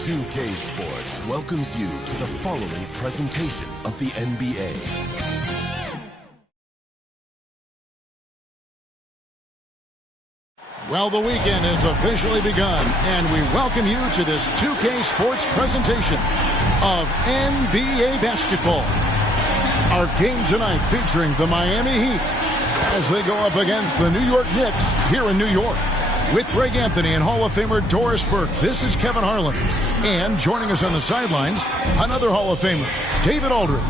2K Sports welcomes you to the following presentation of the NBA. Well, the weekend has officially begun, and we welcome you to this 2K Sports presentation of NBA basketball. Our game tonight featuring the Miami Heat as they go up against the New York Knicks here in New York. With Greg Anthony and Hall of Famer Doris Burke, this is Kevin Harlan. And joining us on the sidelines, another Hall of Famer, David Aldridge.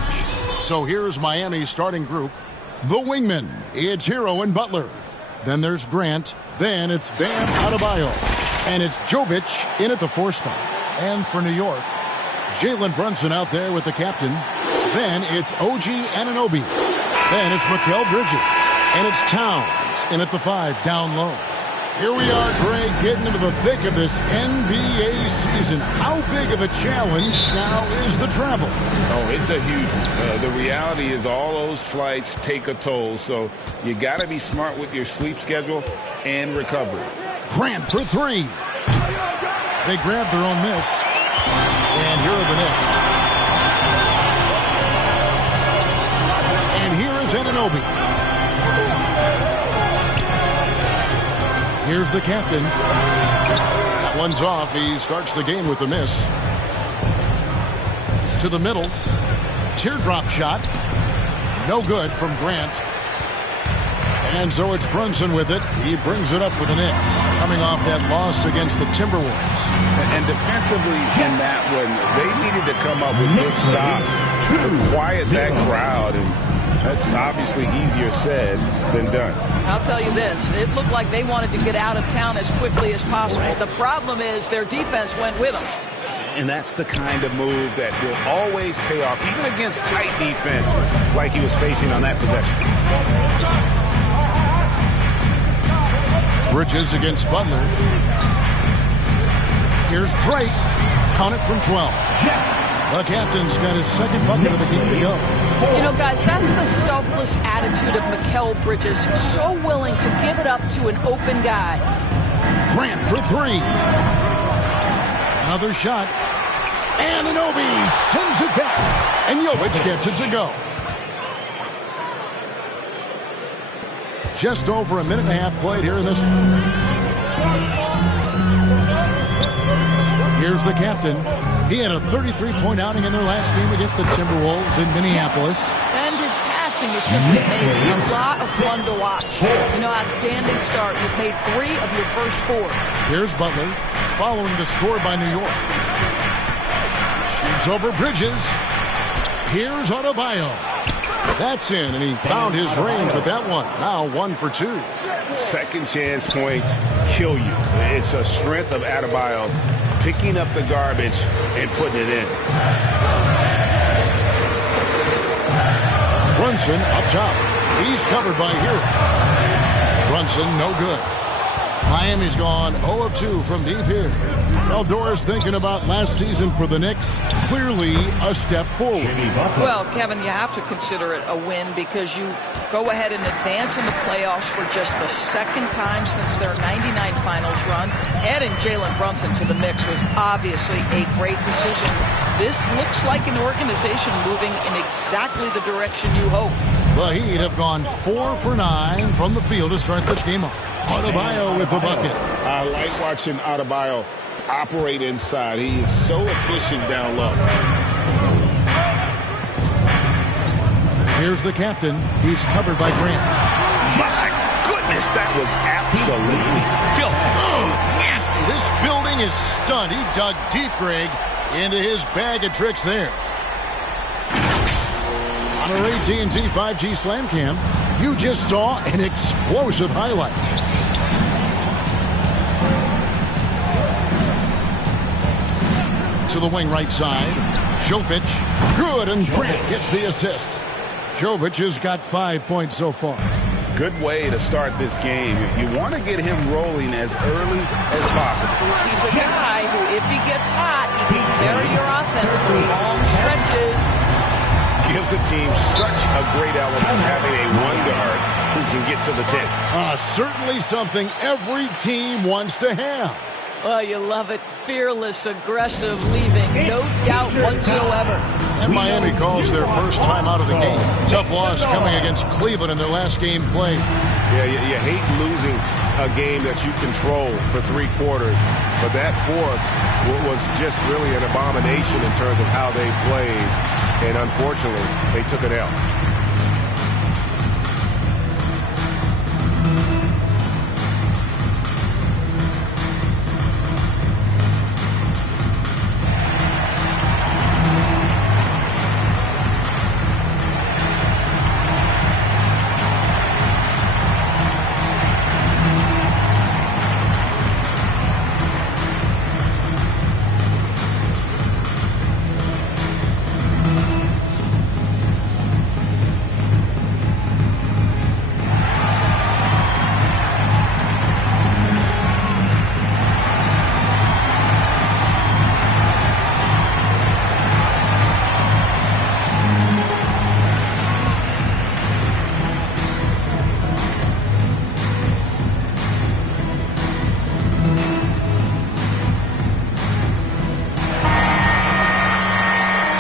So here's Miami's starting group. The wingmen, it's Hero and Butler. Then there's Grant. Then it's Bam Adebayo. And it's Jovic in at the 4 spot. And for New York, Jalen Brunson out there with the captain. Then it's OG Anunoby. Then it's Mikal Bridges. And it's Towns in at the 5 down low. Here we are, Greg, getting into the thick of this NBA season. How big of a challenge now is the travel? Oh, it's a huge one. The reality is all those flights take a toll, so you got to be smart with your sleep schedule and recovery. Grant for 3. They grabbed their own miss. And here are the Knicks. And here is Anunoby. Here's the captain. That one's off. He starts the game with a miss. To the middle. Teardrop shot. No good from Grant. And so it's Brunson with it. He brings it up for the Knicks, coming off that loss against the Timberwolves. And defensively in that one, they needed to come up with good stops to quiet that crowd, and that's obviously easier said than done. I'll tell you this, it looked like they wanted to get out of town as quickly as possible. The problem is their defense went with them. And that's the kind of move that will always pay off, even against tight defense like he was facing on that possession. Bridges against Butler. Here's Drake. Count it from 12. The captain's got his second bucket of the game to go. You know, guys, that's the selfless attitude of Mikal Bridges. So willing to give it up to an open guy. Grant for 3. Another shot. Anunoby sends it back. And Jovic gets it to go. Just over a minute and a half played here in this one. Here's the captain. He had a 33-point outing in their last game against the Timberwolves in Minneapolis. And his passing is simply amazing. A lot of fun to watch. You know, outstanding start. You've made 3 of your first 4. Here's Butler, following the score by New York. Shoots over Bridges. Here's Adebayo. That's in, and he found his range with that one. Now 1 for 2. Second chance points kill you. It's a strength of Adebayo picking up the garbage and putting it in. Brunson up top. He's covered by Hero. Brunson no good. Miami's gone 0 of 2 from deep here. Well, Doris, thinking about last season for the Knicks, clearly a step forward. Well, Kevin, you have to consider it a win because you go ahead and advance in the playoffs for just the second time since their 99 finals run. Adding Jalen Brunson to the mix was obviously a great decision. This looks like an organization moving in exactly the direction you hope. The Heat have gone 4 for 9 from the field to start this game off. Adebayo with the bucket. I like watching Adebayo operate inside. He is so efficient down low. Here's the captain. He's covered by Grant. My goodness, that was absolutely filthy. Oh, nasty. This building is stunned. He dug deep, Greg, into his bag of tricks there. On our AT&T 5G Slam Cam, you just saw an explosive highlight. To the wing right side. Jovic. Good, and Grant gets the assist. Jovic has got 5 points so far. Good way to start this game. You want to get him rolling as early as possible. He's a guy who, if he gets hot, he can carry your offense for long stretches. Gives the team such a great element having a one guard who can get to the 10. Certainly something every team wants to have. Oh, you love it. Fearless, aggressive, leaving no doubt whatsoever. And Miami calls their first time out of the game. Tough loss coming against Cleveland in their last game played. Yeah, you hate losing a game that you control for 3 quarters. But that fourth was just really an abomination in terms of how they played. And unfortunately, they took an L.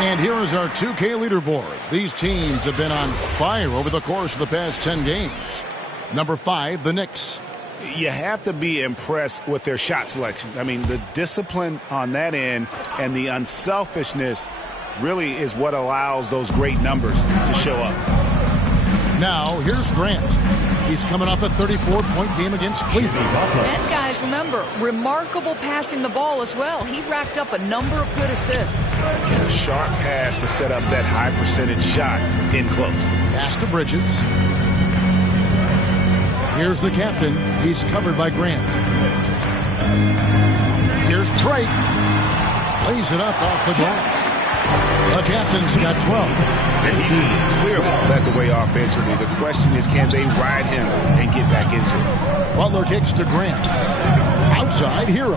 And here is our 2K leaderboard. These teams have been on fire over the course of the past 10 games. Number 5, the Knicks. You have to be impressed with their shot selection. I mean, the discipline on that end and the unselfishness really is what allows those great numbers to show up. Now, here's Grant. He's coming off a 34-point game against Cleveland. And guys, remember, remarkable passing the ball as well. He racked up a number of good assists. And a sharp pass to set up that high percentage shot in close. Pass to Bridges. Here's the captain. He's covered by Grant. Here's Drake. Lays it up off the glass. The captain's got 12. And he's clearly led the way offensively. The question is, can they ride him and get back into it? Butler kicks to Grant. Outside, Hero.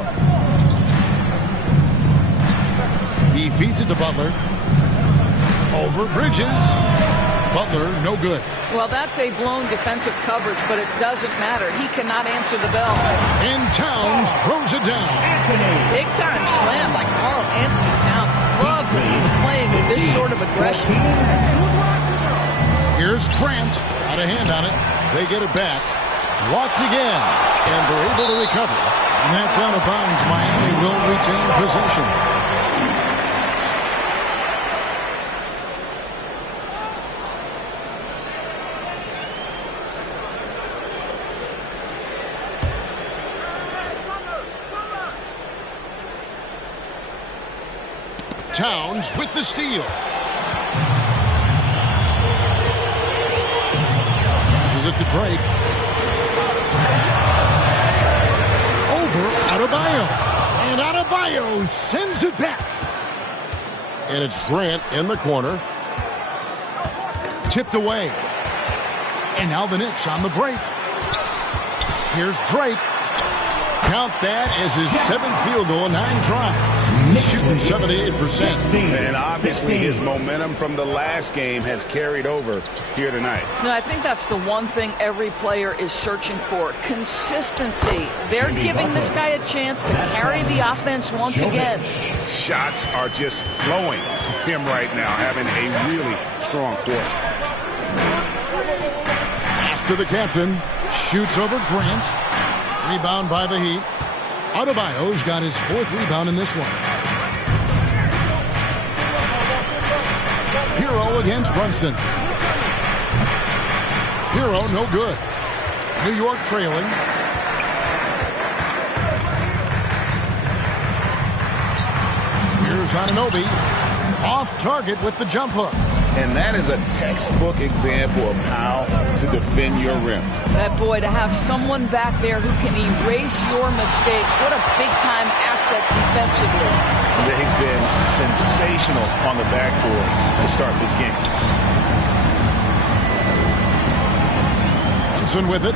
He feeds it to Butler. Over Bridges. Butler, no good. Well, that's a blown defensive coverage, but it doesn't matter. He cannot answer the bell. And Towns throws it down. Big-time slam by Karl Anthony Towns. Love when he's playing with this sort of aggression. Here's Grant. Got a hand on it. They get it back. Blocked again. And they're able to recover. And that's out of bounds. Miami will retain possession. Towns with the steal. Passes it to Drake. Over Adebayo. And Adebayo sends it back. And it's Grant in the corner. Tipped away. And now the Knicks on the break. Here's Drake. Count that as his 7th field goal, 9 tries. He's shooting 78%. And obviously his momentum from the last game has carried over here tonight. No, I think that's the one thing every player is searching for. Consistency. They're giving this guy a chance to carry the offense once again. Shots are just flowing for him right now, having a really strong quarter. Pass to the captain. Shoots over Grant. Rebound by the Heat. Adebayo's got his 4th rebound in this one. Hero against Brunson. Hero no good. New York trailing. Here's Anunoby. Off target with the jump hook. And that is a textbook example of how to defend your rim. That boy, to have someone back there who can erase your mistakes. What a big-time asset defensively. They've been sensational on the backboard to start this game. Brunson with it.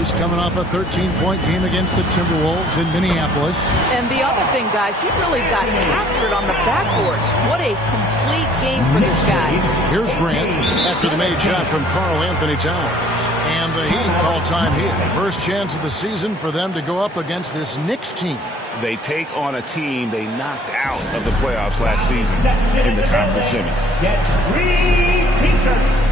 He's coming off a 13-point game against the Timberwolves in Minneapolis. And the other thing, guys, he really got after it on the backboards. What a complete game for this guy. Here's Grant after the made shot from Karl Anthony Towns. And the Heat call time here. First chance of the season for them to go up against this Knicks team. They take on a team they knocked out of the playoffs last season in the conference semis. Get 3 t-shirts.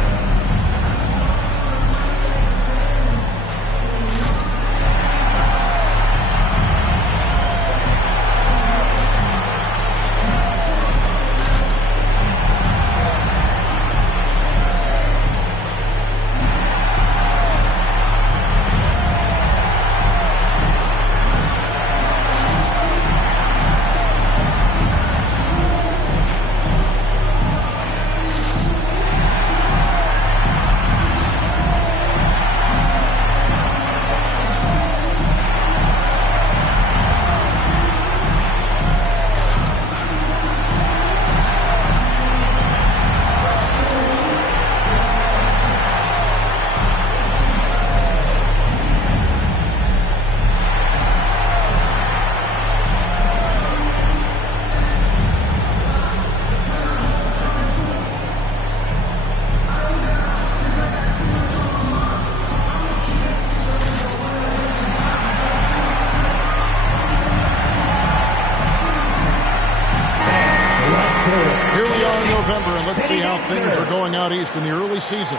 Things are going out east in the early season.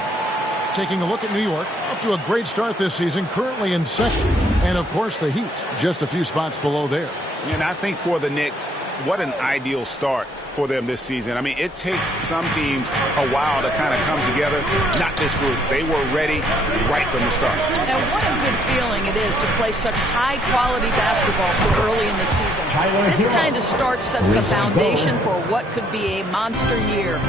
Taking a look at New York, off to a great start this season, currently in second. And, of course, the Heat, just a few spots below there. And I think for the Knicks, what an ideal start for them this season. I mean, it takes some teams a while to kind of come together. Not this group. They were ready right from the start. And what a good feeling it is to play such high-quality basketball so early in the season. This kind of start sets the foundation for what could be a monster year.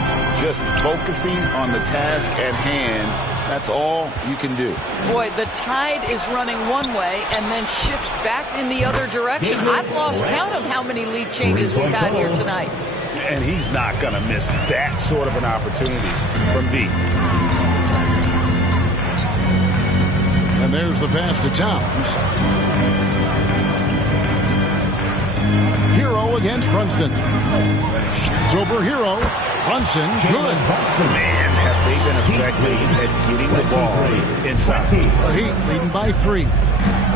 Just focusing on the task at hand, that's all you can do. Boy, the tide is running one way and then shifts back in the other direction. I've lost count of how many lead changes we've had here tonight. And he's not going to miss that sort of an opportunity from deep. And there's the pass to Towns. Hero against Brunson. It's over Hero. Brunson, good. Man, have they been effective at getting the ball inside. The Heat leading by 3.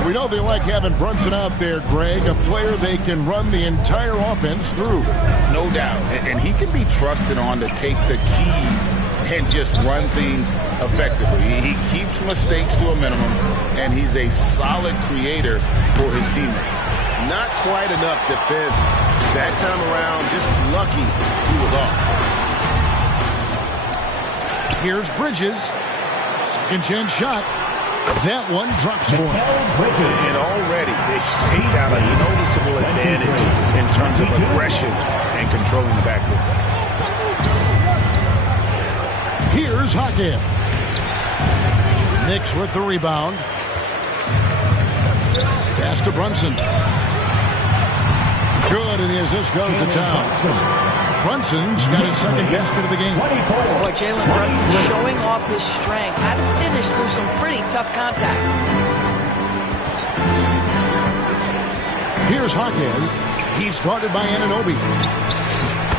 We know they like having Brunson out there, Greg, a player they can run the entire offense through. No doubt. And he can be trusted on to take the keys and just run things effectively. He keeps mistakes to a minimum, and he's a solid creator for his teammates. Not quite enough defense that time around. Just lucky he was off. Here's Bridges. Second chance shot. That one drops for him. And already they've taken out a noticeable advantage in terms of aggression and controlling the backcourt. Here's Hackett. Knicks with the rebound. Pass to Brunson. Good, and the assist goes to Towns. Brunson's got his second basket of the game. Boy, Jalen Brunson showing off his strength. Had to finish through some pretty tough contact. Here's Hawkins. He's guarded by Anunoby.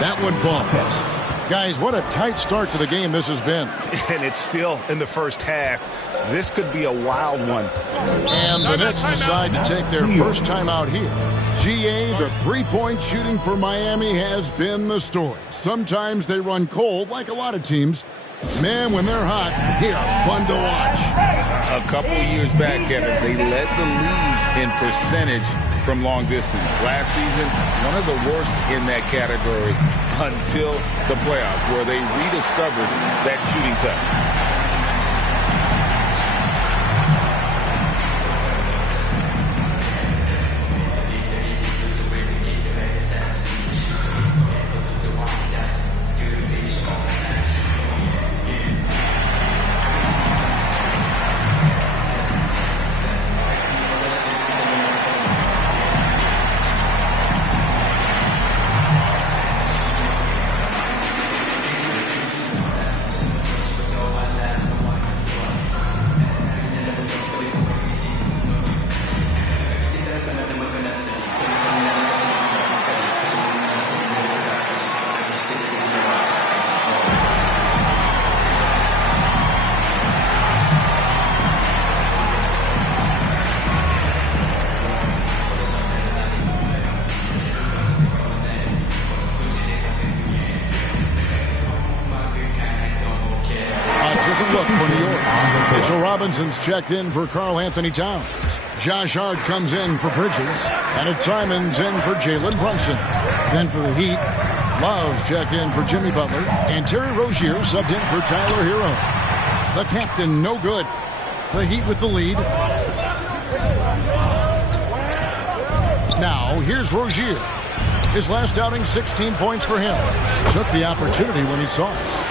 That one falls. Guys, what a tight start to the game this has been. And it's still in the first half. This could be a wild one. And the Knicks decide to take their first time out here. GA, the three-point shooting for Miami has been the story. Sometimes they run cold like a lot of teams. Man, when they're hot, they are fun to watch. A couple years back, Kevin, they led the league in percentage from long distance. Last season, one of the worst in that category until the playoffs, where they rediscovered that shooting touch. Robinson's checked in for Karl Anthony Towns. Josh Hart comes in for Bridges. And it's Simons in for Jalen Brunson. Then for the Heat, Love checked in for Jimmy Butler. And Terry Rozier subbed in for Tyler Hero. The captain, no good. The Heat with the lead. Now, here's Rozier. His last outing, 16 points for him. Took the opportunity when he saw it.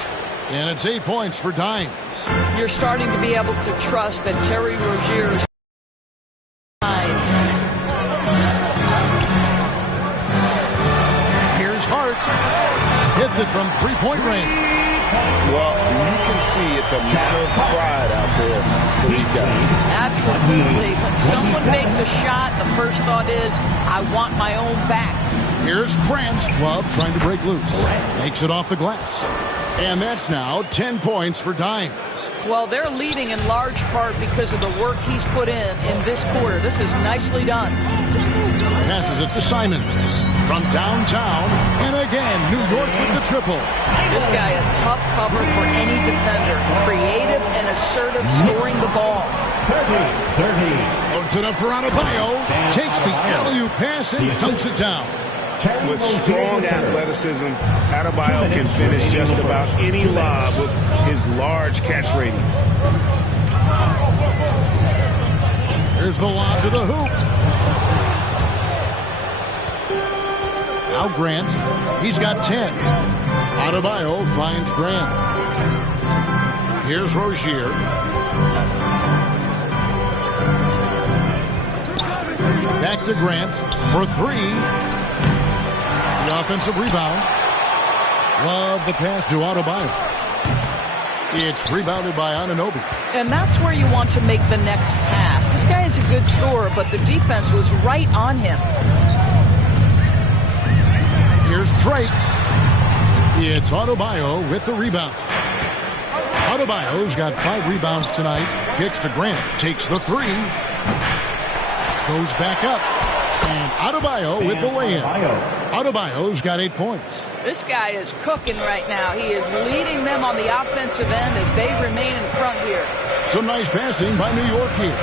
And it's 8 points for Dimes. You're starting to be able to trust that Terry Rozier's lines. Here's Hart. Hits it from three-point range. Well, you can see it's a matter of pride out there for these guys. Absolutely. When someone makes a shot, the first thought is, I want my own back. Here's Grant. Love trying to break loose. Makes it off the glass. And that's now 10 points for Dimes. Well, they're leading in large part because of the work he's put in this quarter. This is nicely done. Passes it to Simons. From downtown. And again, New York with the triple. This guy a tough cover for any defender. Creative and assertive scoring the ball. 30. Loads it up for Adebayo. Takes the alley-oop pass and dunks it down. With strong athleticism, Adebayo can finish just about any lob with his large catch ratings. Here's the lob to the hoop. Now Grant. He's got 10. Adebayo finds Grant. Here's Rozier. Back to Grant for three. The offensive rebound. Love the pass to Adebayo. It's rebounded by Anunoby. And that's where you want to make the next pass. This guy is a good scorer, but the defense was right on him. Here's Drake. It's Adebayo with the rebound. Adebayo's got 5 rebounds tonight. Kicks to Grant. Takes the three. Goes back up. And Adebayo with the lay-in. Adebayo's got 8 points. This guy is cooking right now. He is leading them on the offensive end as they remain in front here. Some nice passing by New York here.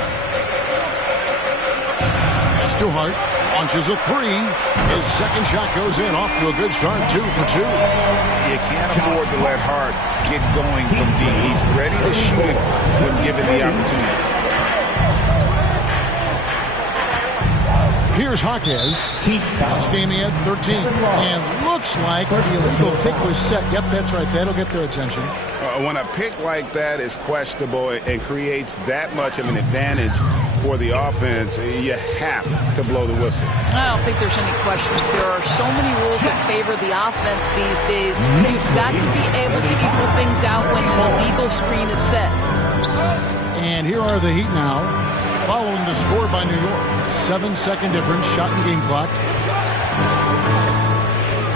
Pass to Hart. Launches a three. His second shot goes in. Off to a good start. 2 for 2. You can't afford to let Hart get going from deep. He's ready to shoot it when given the opportunity. Here's Jaquez. Last game he had 13. And looks like the illegal pick was set. Yep, that's right. That'll get their attention. When a pick like that is questionable and creates that much of an advantage for the offense, you have to blow the whistle. I don't think there's any question. There are so many rules that favor the offense these days. You've got to be able to equal things out when an illegal screen is set. And here are the Heat now, following the score by New York. 7-second difference, shot and game clock.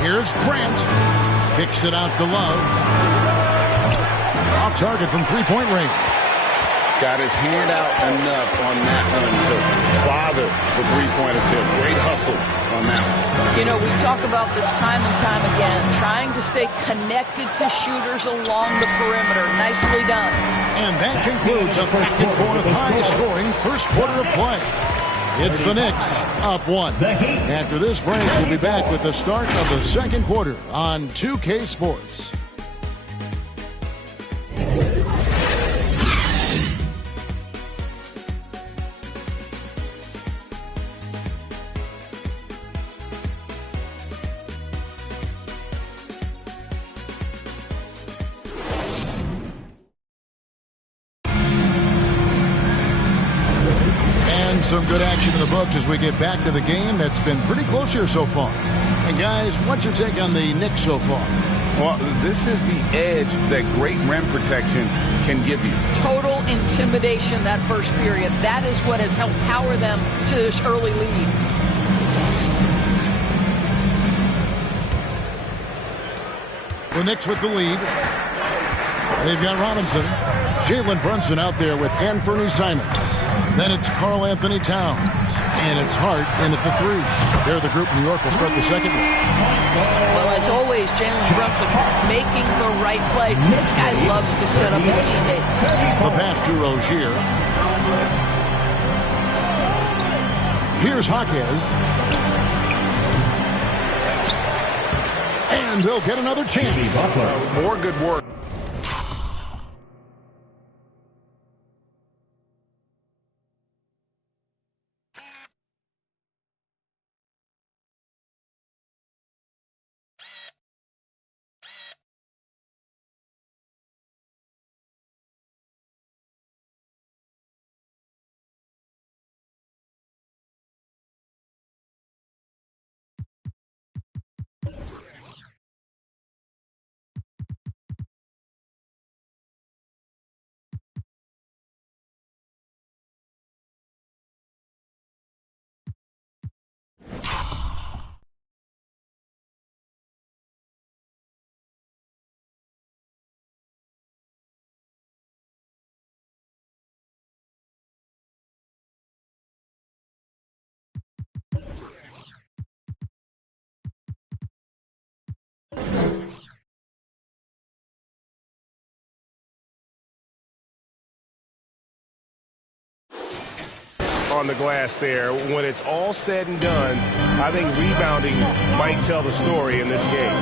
Here's Grant. Kicks it out to Love. Off target from three-point range. Got his hand out enough on that one to bother the three-point attempt. Great hustle on that one. You know, we talk about this time and time again, trying to stay connected to shooters along the perimeter. Nicely done. And that concludes a back-and-forth high-scoring first quarter of play. It's the Knicks up 1. After this break, we'll be back with the start of the second quarter on 2K Sports. Some good action in the books as we get back to the game that's been pretty close here so far. And guys, what's your take on the Knicks so far? Well, this is the edge that great rim protection can give you. Total intimidation that first period. That is what has helped power them to this early lead. The Knicks with the lead. They've got Robinson. Jalen Brunson out there with Anthony Simons. Then it's Karl Anthony Towns. And it's Hart in at the three. They're the group. New York will start the second one. Well, as always, plays. Jalen Brunson making the right play. This guy loves to set up his teammates. The pass to Rozier. Here's Jaquez. And they'll get another chance. More good work. On the glass there. When it's all said and done, I think rebounding might tell the story in this game.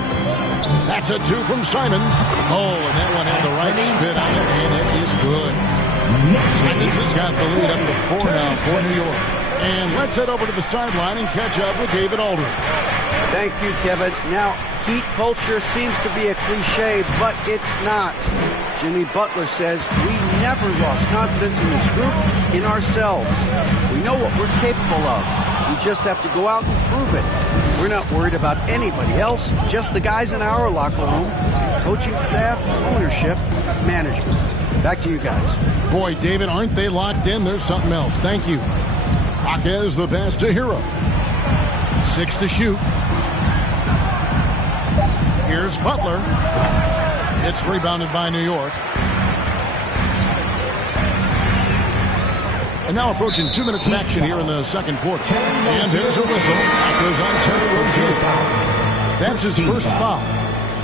That's a 2 from Simons. Oh, and that one had the right spin on it, and it is good. Simons has got the lead up to 4 now for New York. And let's head over to the sideline and catch up with David Aldridge. Thank you, Kevin. Now, Heat culture seems to be a cliche, but it's not. Jimmy Butler says we never lost confidence in this group, in ourselves. We know what we're capable of. We just have to go out and prove it. We're not worried about anybody else, just the guys in our locker room, coaching staff, ownership, management. Back to you guys. Boy, David, aren't they locked in? There's something else. Thank you. Jaquez the pass to Hero. 6 to shoot. Here's Butler. It's rebounded by New York. And now approaching 2 minutes of action here in the second quarter. And there's a whistle. That goes on Terry Rozier. That's his first foul.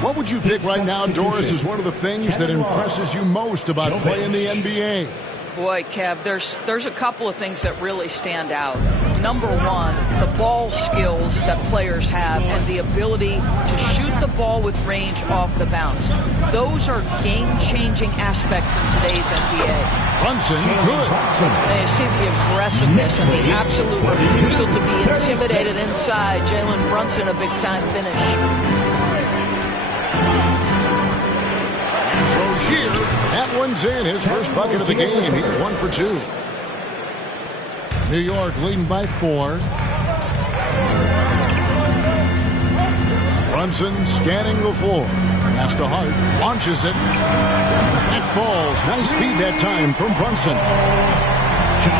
What would you pick right now, Doris, is one of the things that impresses you most about playing the NBA? Boy, Kev, there's a couple of things that really stand out. Number one, the ball skills that players have and the ability to shoot the ball with range off the bounce. Those are game-changing aspects in today's NBA. Brunson, good. And you see the aggressiveness and the absolute refusal to be intimidated inside. Jalen Brunson, a big-time finish. Rozier, that one's in. His first bucket of the game. He's 1 for 2. New York leading by 4. Brunson scanning the floor. Pass to Hart. Launches it. That falls. Nice speed that time from Brunson.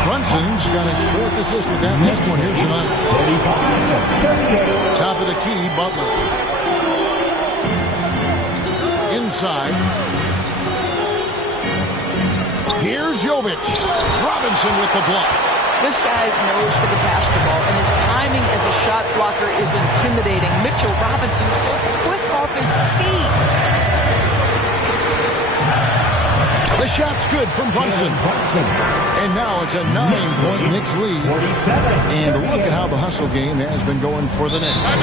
Brunson's got his 4th assist with that last one here tonight. Top of the key, Butler. Inside. Here's Jovic. Robinson with the block. This guy's nose for the basketball, and his timing as a shot blocker is intimidating. Mitchell Robinson so quick off his feet. The shot's good from Brunson. And now it's a 9-point Knicks lead. And look at how the hustle game has been going for the Knicks.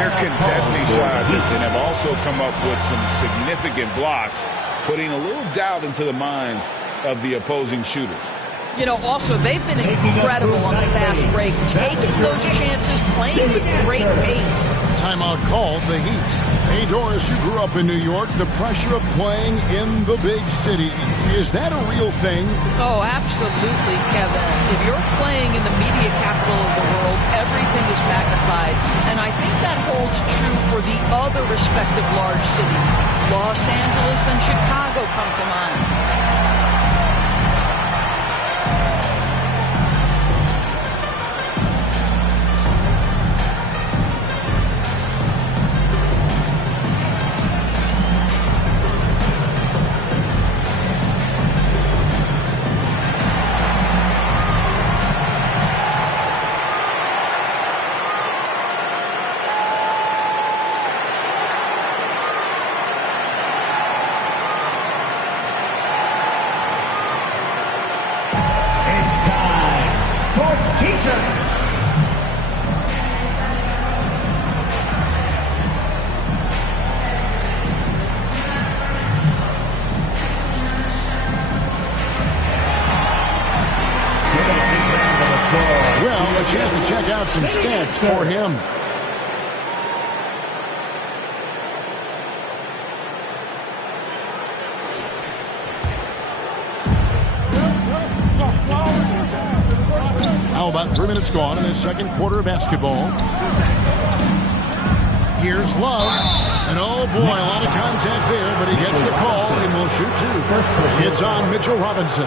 They're contesting shots and have also come up with some significant blocks, putting a little doubt into the minds of the opposing shooters. You know, also, they've been incredible on the fast break, taking those chances, playing with great pace. Timeout called the Heat. Hey, Doris, you grew up in New York. The pressure of playing in the big city, is that a real thing? Oh, absolutely, Kevin. If you're playing in the media capital of the world, everything is magnified. And I think that holds true for the other respective large cities. Los Angeles and Chicago come to mind. out some stats for him. How about 3 minutes gone in the second quarter of basketball? Here's Love. And oh boy, a lot of contact there, but he gets the call and will shoot two. It's on Mitchell Robinson.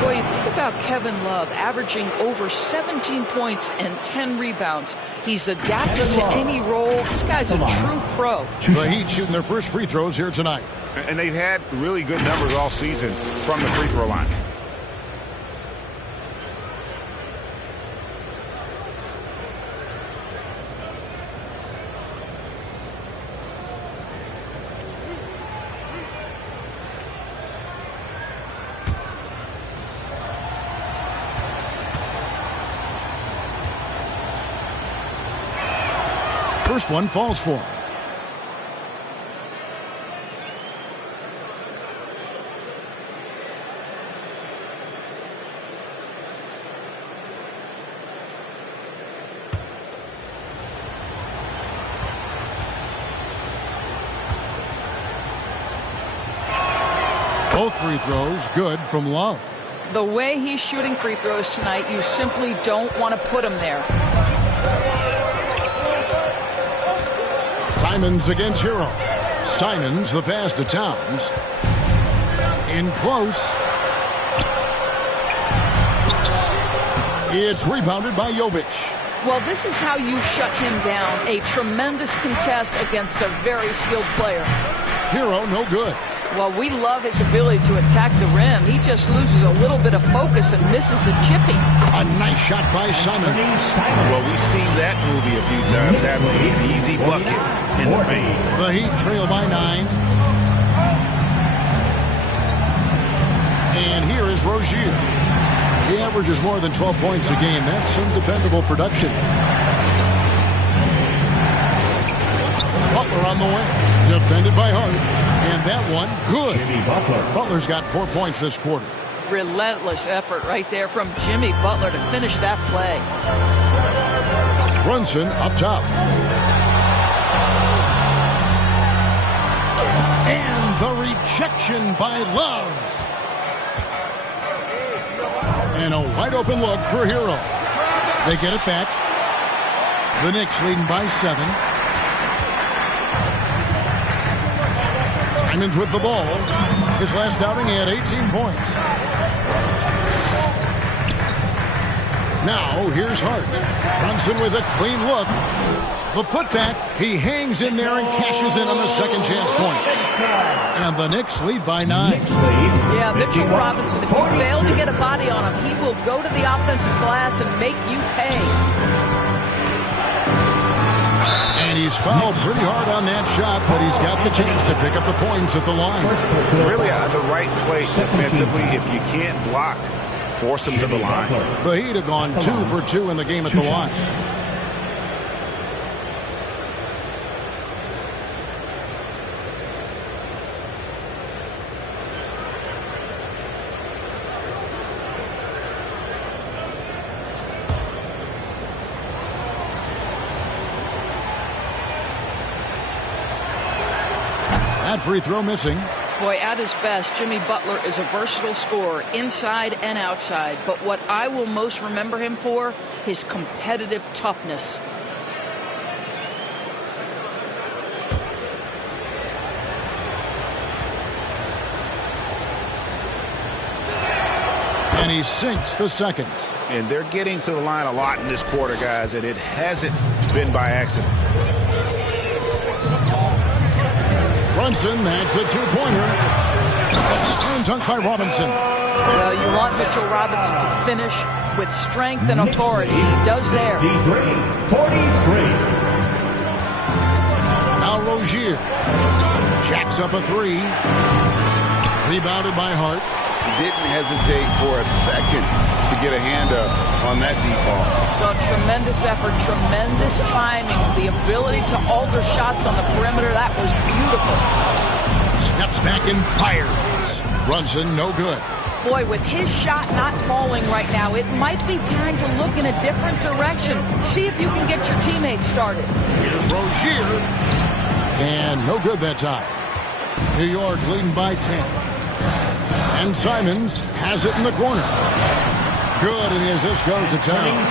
Boy, you think about Kevin Love averaging over 17 points and 10 rebounds. He's adapted to any role. This guy's a true pro. The Heat shooting their first free throws here tonight. And they've had really good numbers all season from the free throw line. First one falls for him. Both free throws good from Love. The way he's shooting free throws tonight, you simply don't want to put him there. Simons against Hero. Simons the pass to Towns. In close. It's rebounded by Jovic. Well, this is how you shut him down. A tremendous contest against a very skilled player. Hero no good. Well, we love his ability to attack the rim. He just loses a little bit of focus and misses the chipping. A nice shot by Simon. Well, we've seen that movie a few times, having an easy bucket in the paint. The Heat trail by 9. And here is Rozier. He averages more than 12 points a game. That's some dependable production. Butler on the wing. Defended by Hart. And that one, good. Butler's got 4 points this quarter. Relentless effort right there from Jimmy Butler to finish that play. Brunson up top. And the rejection by Love. And a wide open look for Hero. They get it back. The Knicks leading by 7. Simons with the ball. His last outing, he had 18 points. Now, here's Hart. Brunson with a clean look. The putback, he hangs in there and cashes in on the second chance points. And the Knicks lead by 9. Yeah, Mitchell Robinson, if you fail to get a body on him, he will go to the offensive glass and make you pay. And he's fouled pretty hard on that shot, but he's got the chance to pick up the points at the line. Really the right play defensively. If you can't block, force him to the line. The Heat have gone 2 for 2 in the game at the line. That free throw missing. Boy, at his best, Jimmy Butler is a versatile scorer inside and outside. But what I will most remember him for, his competitive toughness. And he sinks the second. And they're getting to the line a lot in this quarter, guys, and it hasn't been by accident. Brunson, that's a two-pointer. A slam dunk by Robinson. Well, you want Mitchell Robinson to finish with strength and authority. He does there. 43. Now Rozier. Jacks up a 3. Rebounded by Hart. Didn't hesitate for a second to get a hand up on that deep ball. So tremendous effort, tremendous timing, the ability to alter shots on the perimeter. That was beautiful. Steps back and fires. Brunson, no good. Boy, with his shot not falling right now, it might be time to look in a different direction. See if you can get your teammates started. Here's Rozier. And no good that time. New York leading by 10. And Simons has it in the corner. Good, and the assist goes to Towns.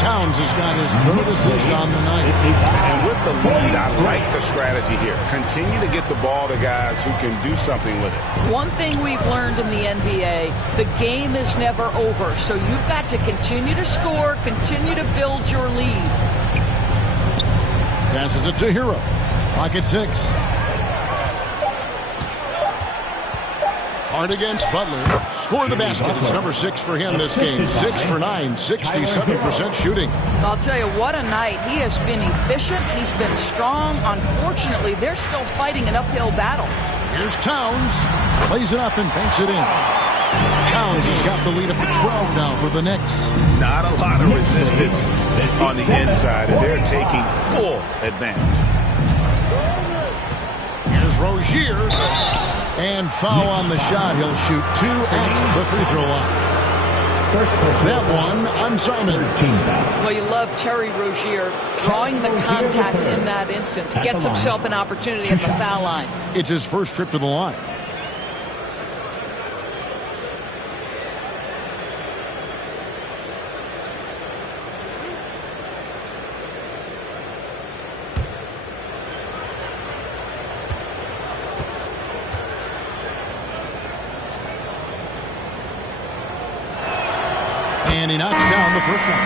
Towns has got his third assist on the night. And with the lead, I like the strategy here. Continue to get the ball to guys who can do something with it. One thing we've learned in the NBA, the game is never over. So you've got to continue to score, continue to build your lead. Passes it to Hero. Clock at 6. Hard against Butler. Score the basket. It's number 6 for him this game. 6 for 9, 67% shooting. I'll tell you, what a night. He has been efficient. He's been strong. Unfortunately, they're still fighting an uphill battle. Here's Towns. Plays it up and banks it in. Towns has got the lead up to 12 now for the Knicks. Not a lot of resistance on the inside, and they're taking full advantage. Here's Rozier. And foul on the shot. He'll shoot 2 at the free throw line. That one on Simon. Well, you love Terry Rozier drawing the contact in that instance. Gets himself an opportunity at the foul line. It's his first trip to the line. And he knocks down the first one.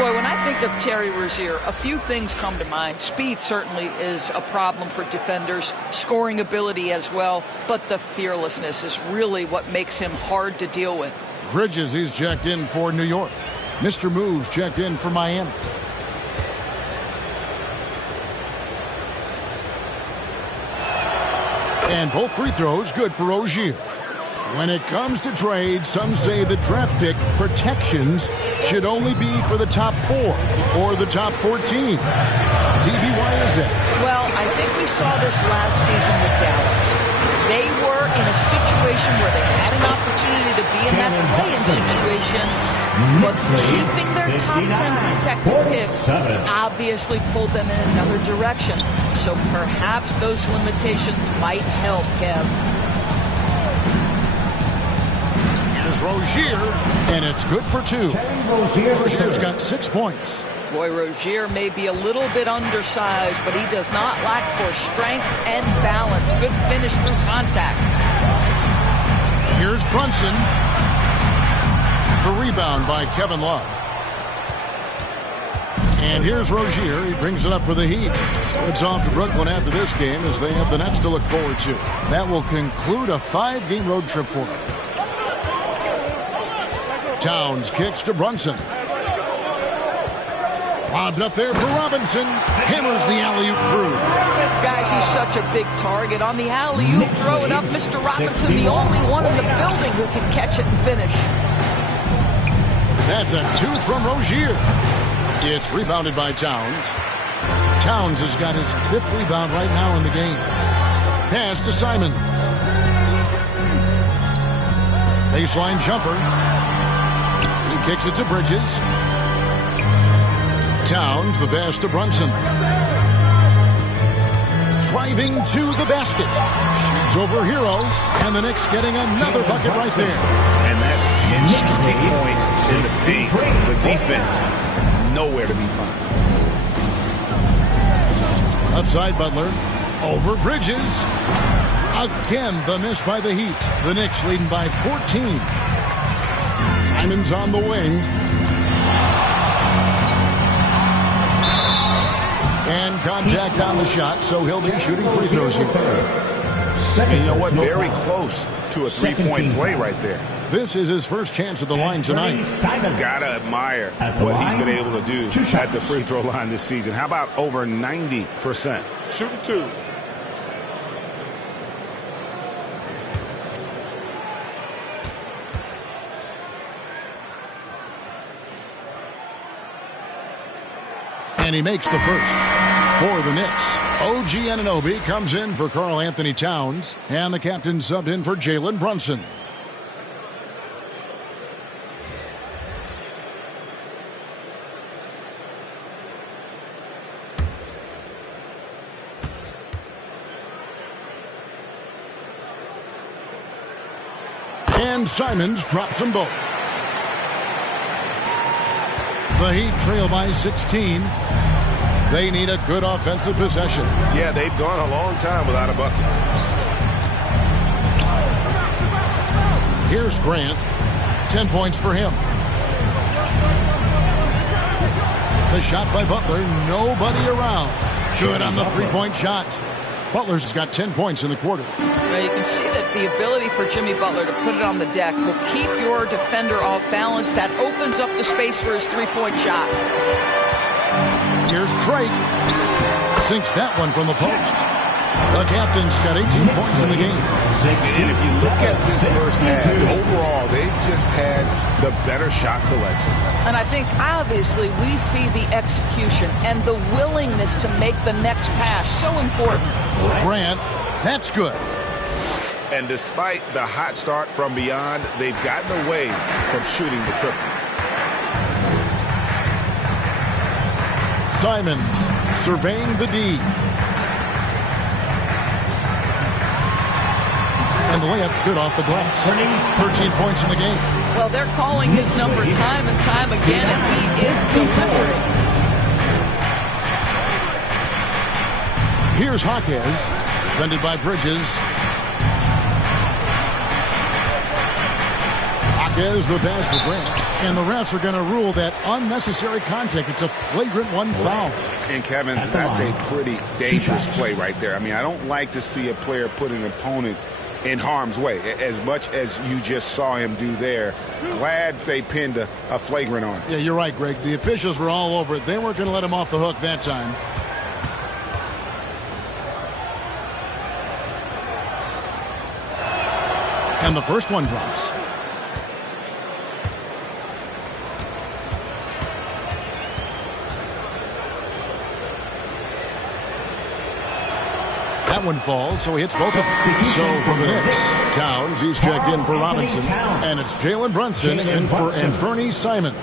Boy, when I think of Terry Rozier, a few things come to mind. Speed certainly is a problem for defenders, scoring ability as well, but the fearlessness is really what makes him hard to deal with. Bridges, he's checked in for New York. Mr. Moves checked in for Miami. And both free throws good for Rozier. When it comes to trades, some say the draft pick protections should only be for the top 4 or the top 14. TV, why is that? Well, I think we saw this last season with Dallas. They were in a situation where they had an opportunity to be in that play-in situation, but keeping their top 10 protected pick obviously pulled them in another direction. So perhaps those limitations might help, Kev. Rozier, and it's good for 2. Rozier's got 6 points. Boy, Rozier may be a little bit undersized, but he does not lack for strength and balance. Good finish through contact. Here's Brunson. The rebound by Kevin Love. And here's Rozier. He brings it up for the Heat. So it's off to Brooklyn after this game as they have the Nets to look forward to. That will conclude a 5-game road trip for them. Towns kicks to Brunson. Lobbed up there for Robinson. Hammers the alley-oop through. Guys, he's such a big target. On the alley-oop, throw it up. Mr. Robinson, the only one in the building who can catch it and finish. That's a 2 from Rozier. It's rebounded by Towns. Towns has got his 5th rebound right now in the game. Pass to Simons. Baseline jumper. Kicks it to Bridges. Towns, the pass to Brunson. Driving to the basket. Shoots over Hero. And the Knicks getting another bucket right there. And that's 10 straight points in the paint. The defense, nowhere to be found. Outside Butler. Over Bridges. Again, the miss by the Heat. The Knicks leading by 14. Simons on the wing. And contact on the shot, so he'll be shooting free throws here. And you know what? Very close to a 3-point play right there. This is his first chance at the line tonight. Gotta admire what he's been able to do at the free throw line this season. How about over 90%? Shooting 2. And he makes the first for the Knicks. OG Anunoby comes in for Karl Anthony Towns, and the captain subbed in for Jalen Brunson. And Simons drops them both. The Heat trail by 16. They need a good offensive possession. Yeah, they've gone a long time without a bucket. Here's Grant. 10 points for him. The shot by Butler. Nobody around. Good on the three-point shot. Butler's got 10 points in the quarter. Well, you can see that the ability for Jimmy Butler to put it on the deck will keep your defender off balance. That opens up the space for his three-point shot. Here's Drake. Sinks that one from the post. The captain's got 18 points in the game. And if you look at this first half, overall, they've just had the better shot selection. And I think, obviously, we see the execution and the willingness to make the next pass so important. Grant, that's good. And despite the hot start from beyond, they've gotten away from shooting the triple. Simons surveying the D. And the layup's good off the glass. 13 points in the game. Well, they're calling his number time and time again, and he is delivering. Here's Jaquez, defended by Bridges. Jaquez the pass to Grant. And the refs are going to rule that unnecessary contact. It's a flagrant one foul. And Kevin, that's a pretty dangerous play right there. I mean, I don't like to see a player put an opponent in harm's way, as much as you just saw him do there. Glad they pinned a flagrant on him. Yeah, you're right, Greg. The officials were all over it. They weren't going to let him off the hook that time. And the first one drops. That one falls, so he hits both of them. So for the Knicks, Towns, he's checked in for Robinson. And it's Jalen Brunson in for Anfernee Simons.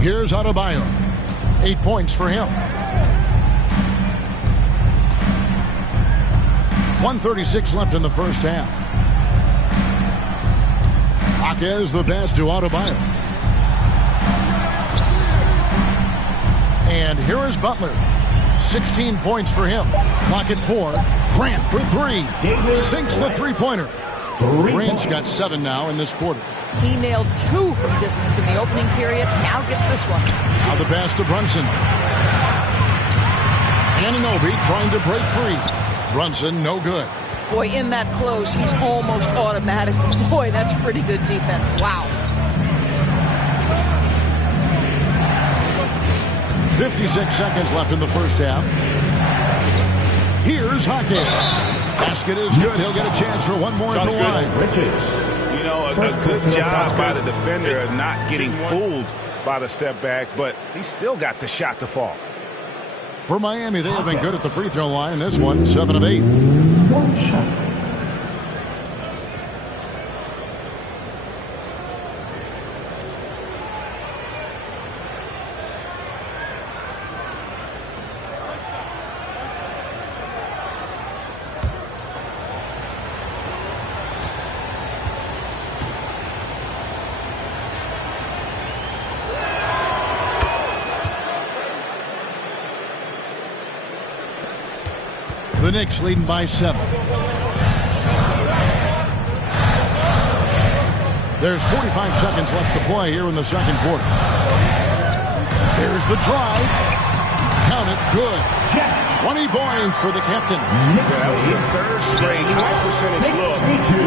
Here's Adebayo. 8 points for him. 1:36 left in the first half. Jaquez the pass to Adebayo. And here is Butler. 16 points for him. Clock at 4. Grant for 3. Sinks the three-pointer. Grant's got 7 now in this quarter. He nailed 2 from distance in the opening period. Now gets this one. Now the pass to Brunson. Anunoby trying to break free. Brunson, no good. Boy, in that close, he's almost automatic. Boy, that's pretty good defense. Wow. 56 seconds left in the first half. Here's Jaquez. Basket is good. He'll get a chance for one more at the line. You know, a good job by the defender of not getting fooled by the step back, but he still got the shot to fall. For Miami, they have been good at the free throw line. This one, 7 of 8. One shot. The Knicks leading by 7. There's 45 seconds left to play here in the second quarter. There's the drive. Count it. Good. 20 points for the captain. That was the third straight high percentage look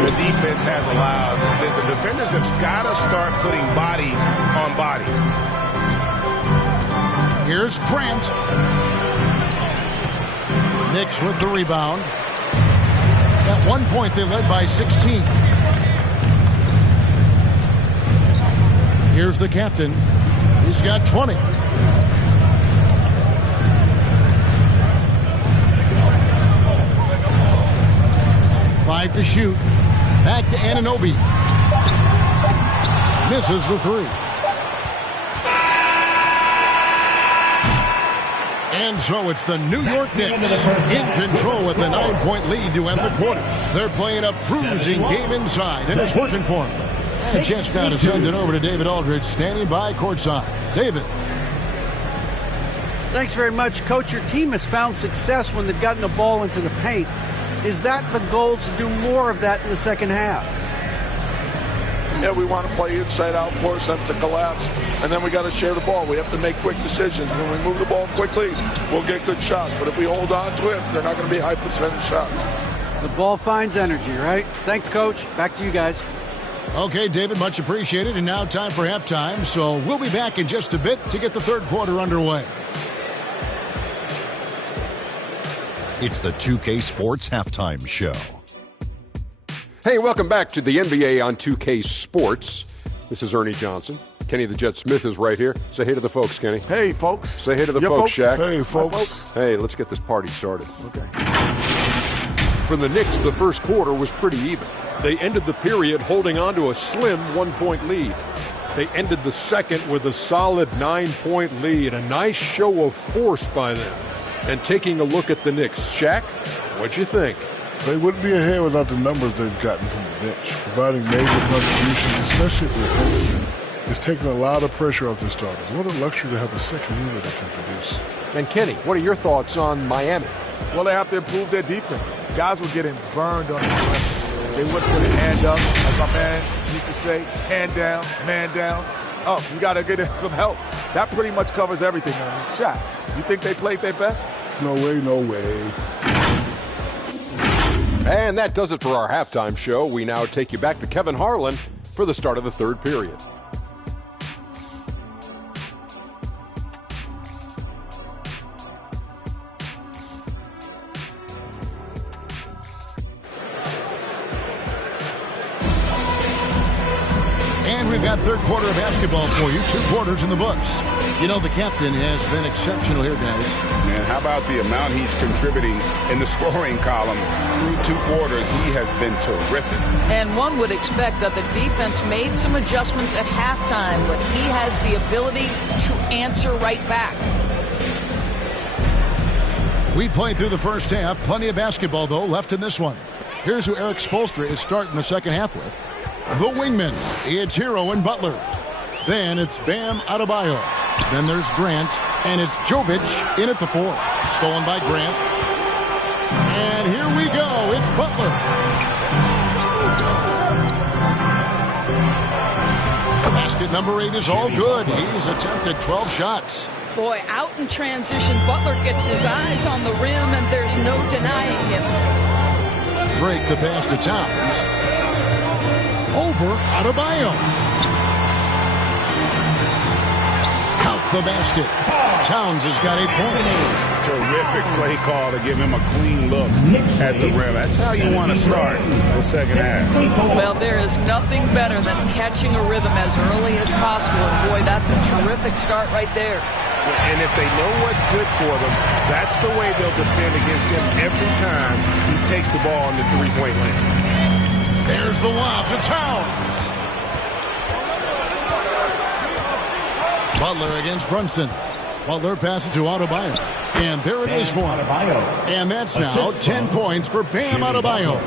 the defense has allowed. The defenders have got to start putting bodies on bodies. Here's Grant. Knicks with the rebound. At one point, they led by 16. Here's the captain. He's got 20. Five to shoot. Back to Anunoby. Misses the three. And so it's the New York Knicks in control with a 9-point lead to end the quarter. They're playing a bruising game inside, and it's working for them. And a chance now to send it over to David Aldridge, standing by courtside. David. Thanks very much, Coach. Your team has found success when they've gotten the ball into the paint. Is that the goal, to do more of that in the second half? Yeah, we want to play inside out, force them to collapse, and then we got to share the ball. We have to make quick decisions. When we move the ball quickly, we'll get good shots. But if we hold on to it, they're not going to be high percentage shots. The ball finds energy, right? Thanks, Coach. Back to you guys. Okay, David, much appreciated. And now time for halftime. So we'll be back in just a bit to get the third quarter underway. It's the 2K Sports Halftime Show. Hey, welcome back to the NBA on 2K Sports. This is Ernie Johnson. Kenny the Jet Smith is right here. Say hey to the folks, Kenny. Hey, folks. Say hey to the folks, Shaq. Hey, folks. Hey, let's get this party started. Okay. For the Knicks, the first quarter was pretty even. They ended the period holding on to a slim 1-point lead. They ended the second with a solid 9-point lead. A nice show of force by them. And taking a look at the Knicks, Shaq, what'd you think? They wouldn't be ahead without the numbers they've gotten from the bench, providing major contributions, especially defensively. It's taking a lot of pressure off their starters. What a luxury to have a second unit that can produce. And Kenny, what are your thoughts on Miami? Well, they have to improve their defense. Guys were getting burned on the pressure. They wouldn't put a hand up, as my man used to say, hand down, man down. Oh, you got to get some help. That pretty much covers everything. Shaq, you think they played their best? No way, no way. And that does it for our halftime show. We now take you back to Kevin Harlan for the start of the third period. And we've got third quarter of basketball for you. 2 quarters in the books. You know, the captain has been exceptional here, guys. And how about the amount he's contributing in the scoring column through 2 quarters? He has been terrific. And one would expect that the defense made some adjustments at halftime, but he has the ability to answer right back. We played through the first half. Plenty of basketball, though, left in this one. Here's who Eric Spoelstra is starting the second half with. The wingmen. It's Hero and Butler. Then it's Bam Adebayo. Then there's Grant, and it's Jovic in at the 4. Stolen by Grant. And here we go. It's Butler. Basket number 8 is all good. He's attempted 12 shots. Boy, out in transition, Butler gets his eyes on the rim, and there's no denying him. Drake the pass to Towns. Over Adebayo. Count the basket. Towns has got 8 points. Terrific play call to give him a clean look at the rim. That's how you want to start the second half. Well, there is nothing better than catching a rhythm as early as possible. And boy, that's a terrific start right there. And if they know what's good for them, that's the way they'll defend against him every time he takes the ball in the three-point lane. There's the lob to Towns. Butler against Brunson. Butler passes to Adebayo. And there it is for him. And that's now 10 points for Bam Adebayo.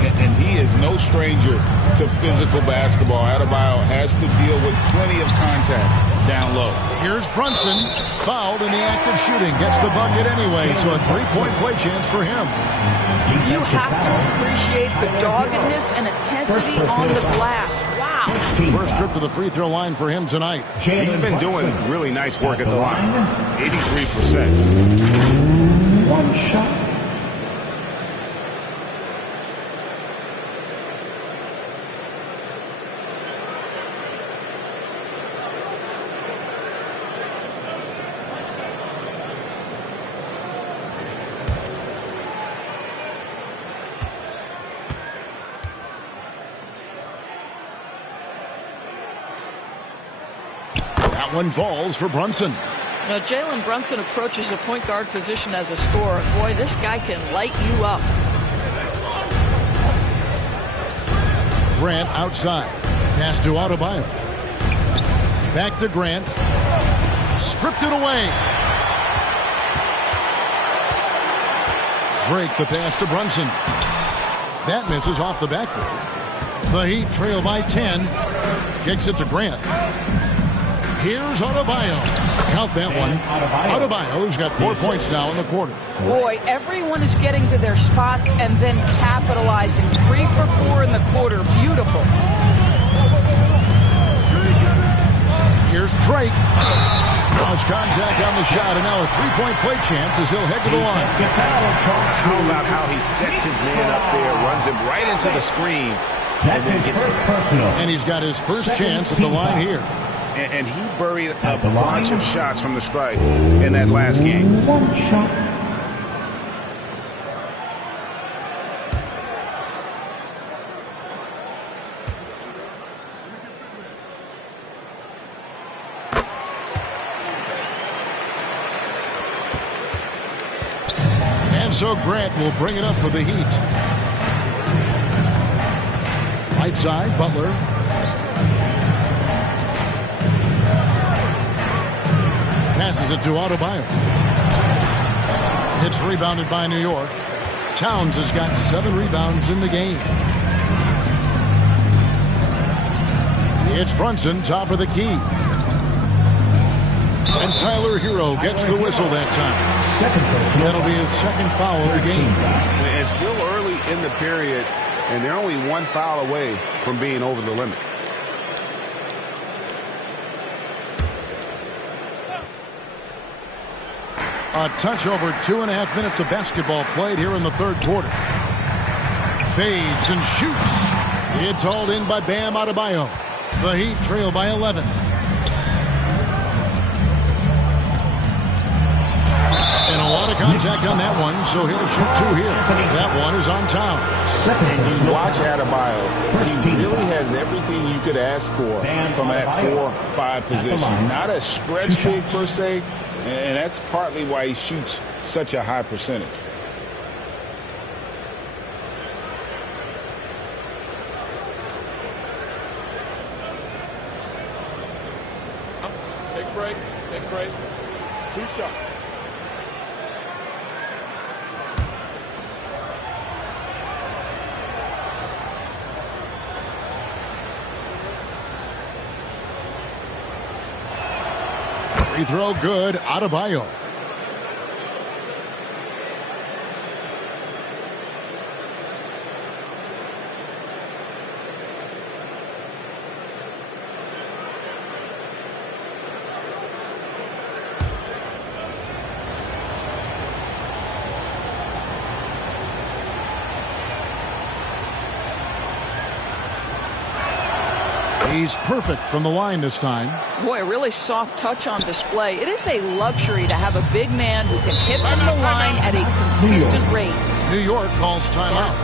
And he is no stranger to physical basketball. Adebayo has to deal with plenty of contact down low. Here's Brunson, fouled in the act of shooting. Gets the bucket anyway, so a 3-point play chance for him. You have to appreciate the doggedness and intensity on the glass. Wow. First trip to the free throw line for him tonight. He's been doing really nice work at the line. 83%. One shot. That one falls for Brunson. Now, Jalen Brunson approaches the point guard position as a scorer. Boy, this guy can light you up. Grant outside. Pass to Adebayo. Back to Grant. Stripped it away. Drake the pass to Brunson. That misses off the backboard. The Heat trail by 10. Kicks it to Grant. Here's Adebayo. Count that one. Adebayo's got 4 points now in the quarter. Boy, everyone is getting to their spots and then capitalizing. 3 for 4 in the quarter. Beautiful. Here's Drake. Cross contact on the shot, and now a three-point play chance as he'll head to the line. How about how he sets his man up there, runs him right into the screen, and then gets the basket. And he's got his first chance at the line here. And he buried a bunch of shots from the stripe in that last game. One shot. And so Grant will bring it up for the Heat. Right side, Butler. Passes it to Adebayo. It's rebounded by New York. Towns has got 7 rebounds in the game. It's Brunson, top of the key. And Tyler Hero gets the whistle that time. That'll be his second foul of the game. It's still early in the period, and they're only 1 foul away from being over the limit. A touch over 2.5 minutes of basketball played here in the third quarter. Fades and shoots. It's hauled in by Bam Adebayo. The Heat trail by 11. And a lot of contact on that one, so he'll shoot 2 here. That one is on Towns. And you watch Adebayo. He really has everything you could ask for from that 4-5 position. Not a stretch big per se, and that's partly why he shoots such a high percentage. Take a break. Take a break. 2 shots. Free throw good. Adebayo. He's perfect from the line this time. Boy, a really soft touch on display. It is a luxury to have a big man who can hit from the line at a consistent rate. New York calls timeout.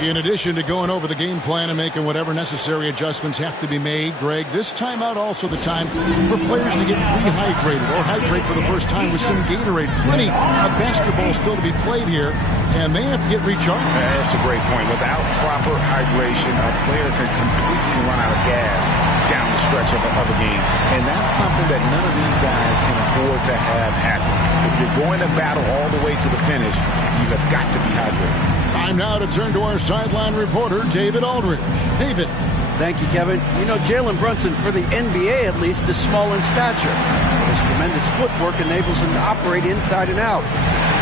In addition to going over the game plan and making whatever necessary adjustments have to be made, Greg, this timeout also the time for players to get rehydrated or hydrate for the first time with some Gatorade. Plenty of basketball still to be played here, and they have to get recharged. That's a great point. Without proper hydration, a player can completely run out of gas down the stretch of a game. And that's something that none of these guys can afford to have happen. If you're going to battle all the way to the finish, you have got to be hydrated. Time now to turn to our sideline reporter, David Aldridge. David. Thank you, Kevin. You know, Jalen Brunson, for the NBA at least, is small in stature. His tremendous footwork enables him to operate inside and out.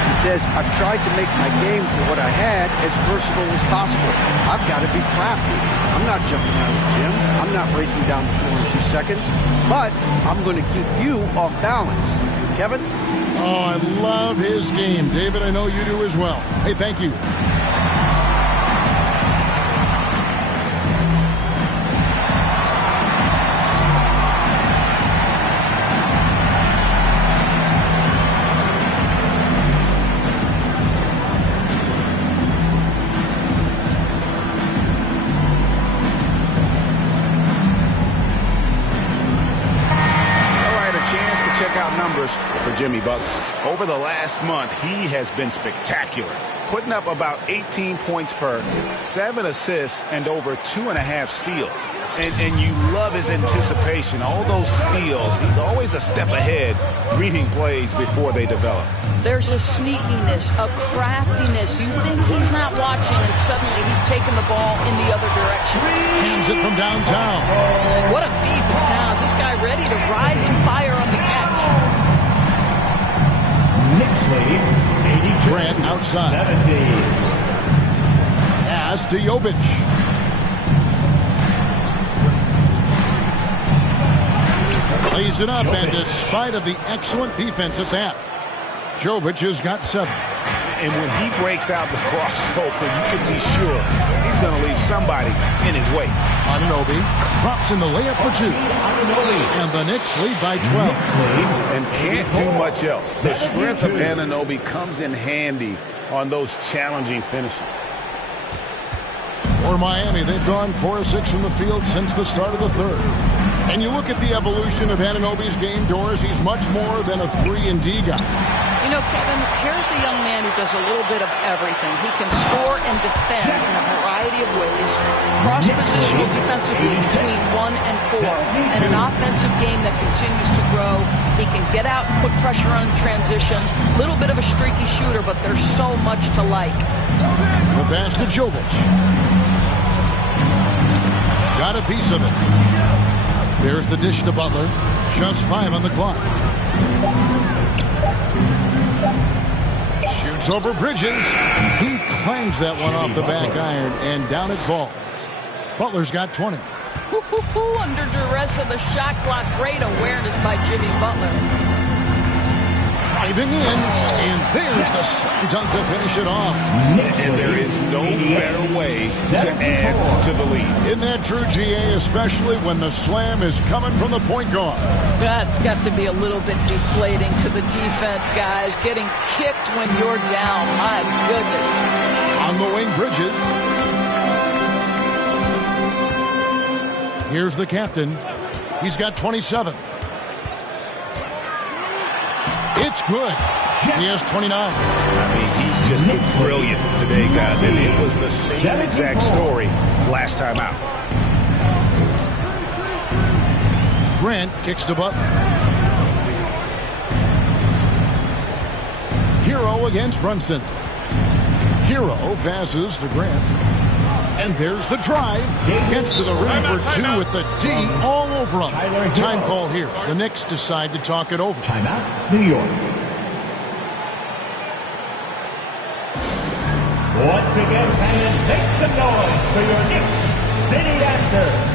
He says, I've tried to make my game for what I had as versatile as possible. I've got to be crafty. I'm not jumping out of the gym. I'm not racing down the floor in 2 seconds. But I'm going to keep you off balance. Kevin? Oh, I love his game. David, I know you do as well. Hey, thank you. Check out numbers for Jimmy Butler. Over the last month, he has been spectacular. putting up about 18 points per, 7 assists, and over 2.5 steals. And you love his anticipation. All those steals, he's always a step ahead, reading plays before they develop. There's a sneakiness, a craftiness. You think he's not watching, and suddenly he's taking the ball in the other direction. Hands it from downtown. What a feed to Towns. This guy ready to rise and fire on the catch. Grant outside. Pass to Jovic. Lays it up, and despite of the excellent defense at that, Jovic has got 7. And when he breaks out the crossover, you can be sure he's going to leave somebody in his way. Anunoby drops in the layup for 2. And the Knicks lead by 12. And can't do much else. The strength of Anunoby comes in handy on those challenging finishes. For Miami, they've gone 4 of 6 from the field since the start of the third. And you look at the evolution of Anunoby's game, Doris, he's much more than a 3-and-D guy. You know, Kevin, here's a young man who does a little bit of everything. He can score and defend in a variety of ways, cross-positional defensively between 1 and 4, and an offensive game that continues to grow. He can get out and put pressure on transition. A little bit of a streaky shooter, but there's so much to like. The pass to Jovic. Got a piece of it. There's the dish to Butler. Just 5 on the clock. Shoots over Bridges. He clangs that one off the back iron, and down it falls. Butler's got 20. Under duress of the shot clock. Great awareness by Jimmy Butler. Driving in, and there's the slam dunk to finish it off. And there is no better way to add to the lead. Isn't that true, GA, especially when the slam is coming from the point guard? That's got to be a little bit deflating to the defense, guys. Getting kicked when you're down. My goodness. On the wing, Bridges. Here's the captain. He's got 27. It's good. He has 29. I mean, he's just been brilliant today, guys. And it was the same exact story last time out. Grant kicks to Butler. Hero against Brunson. Hero passes to Grant. And there's the drive. Gets to the rim for 2 with the D all over him. Time call here. The Knicks decide to talk it over. Timeout, New York. Once again, fans, make some noise for your Knicks City Astros.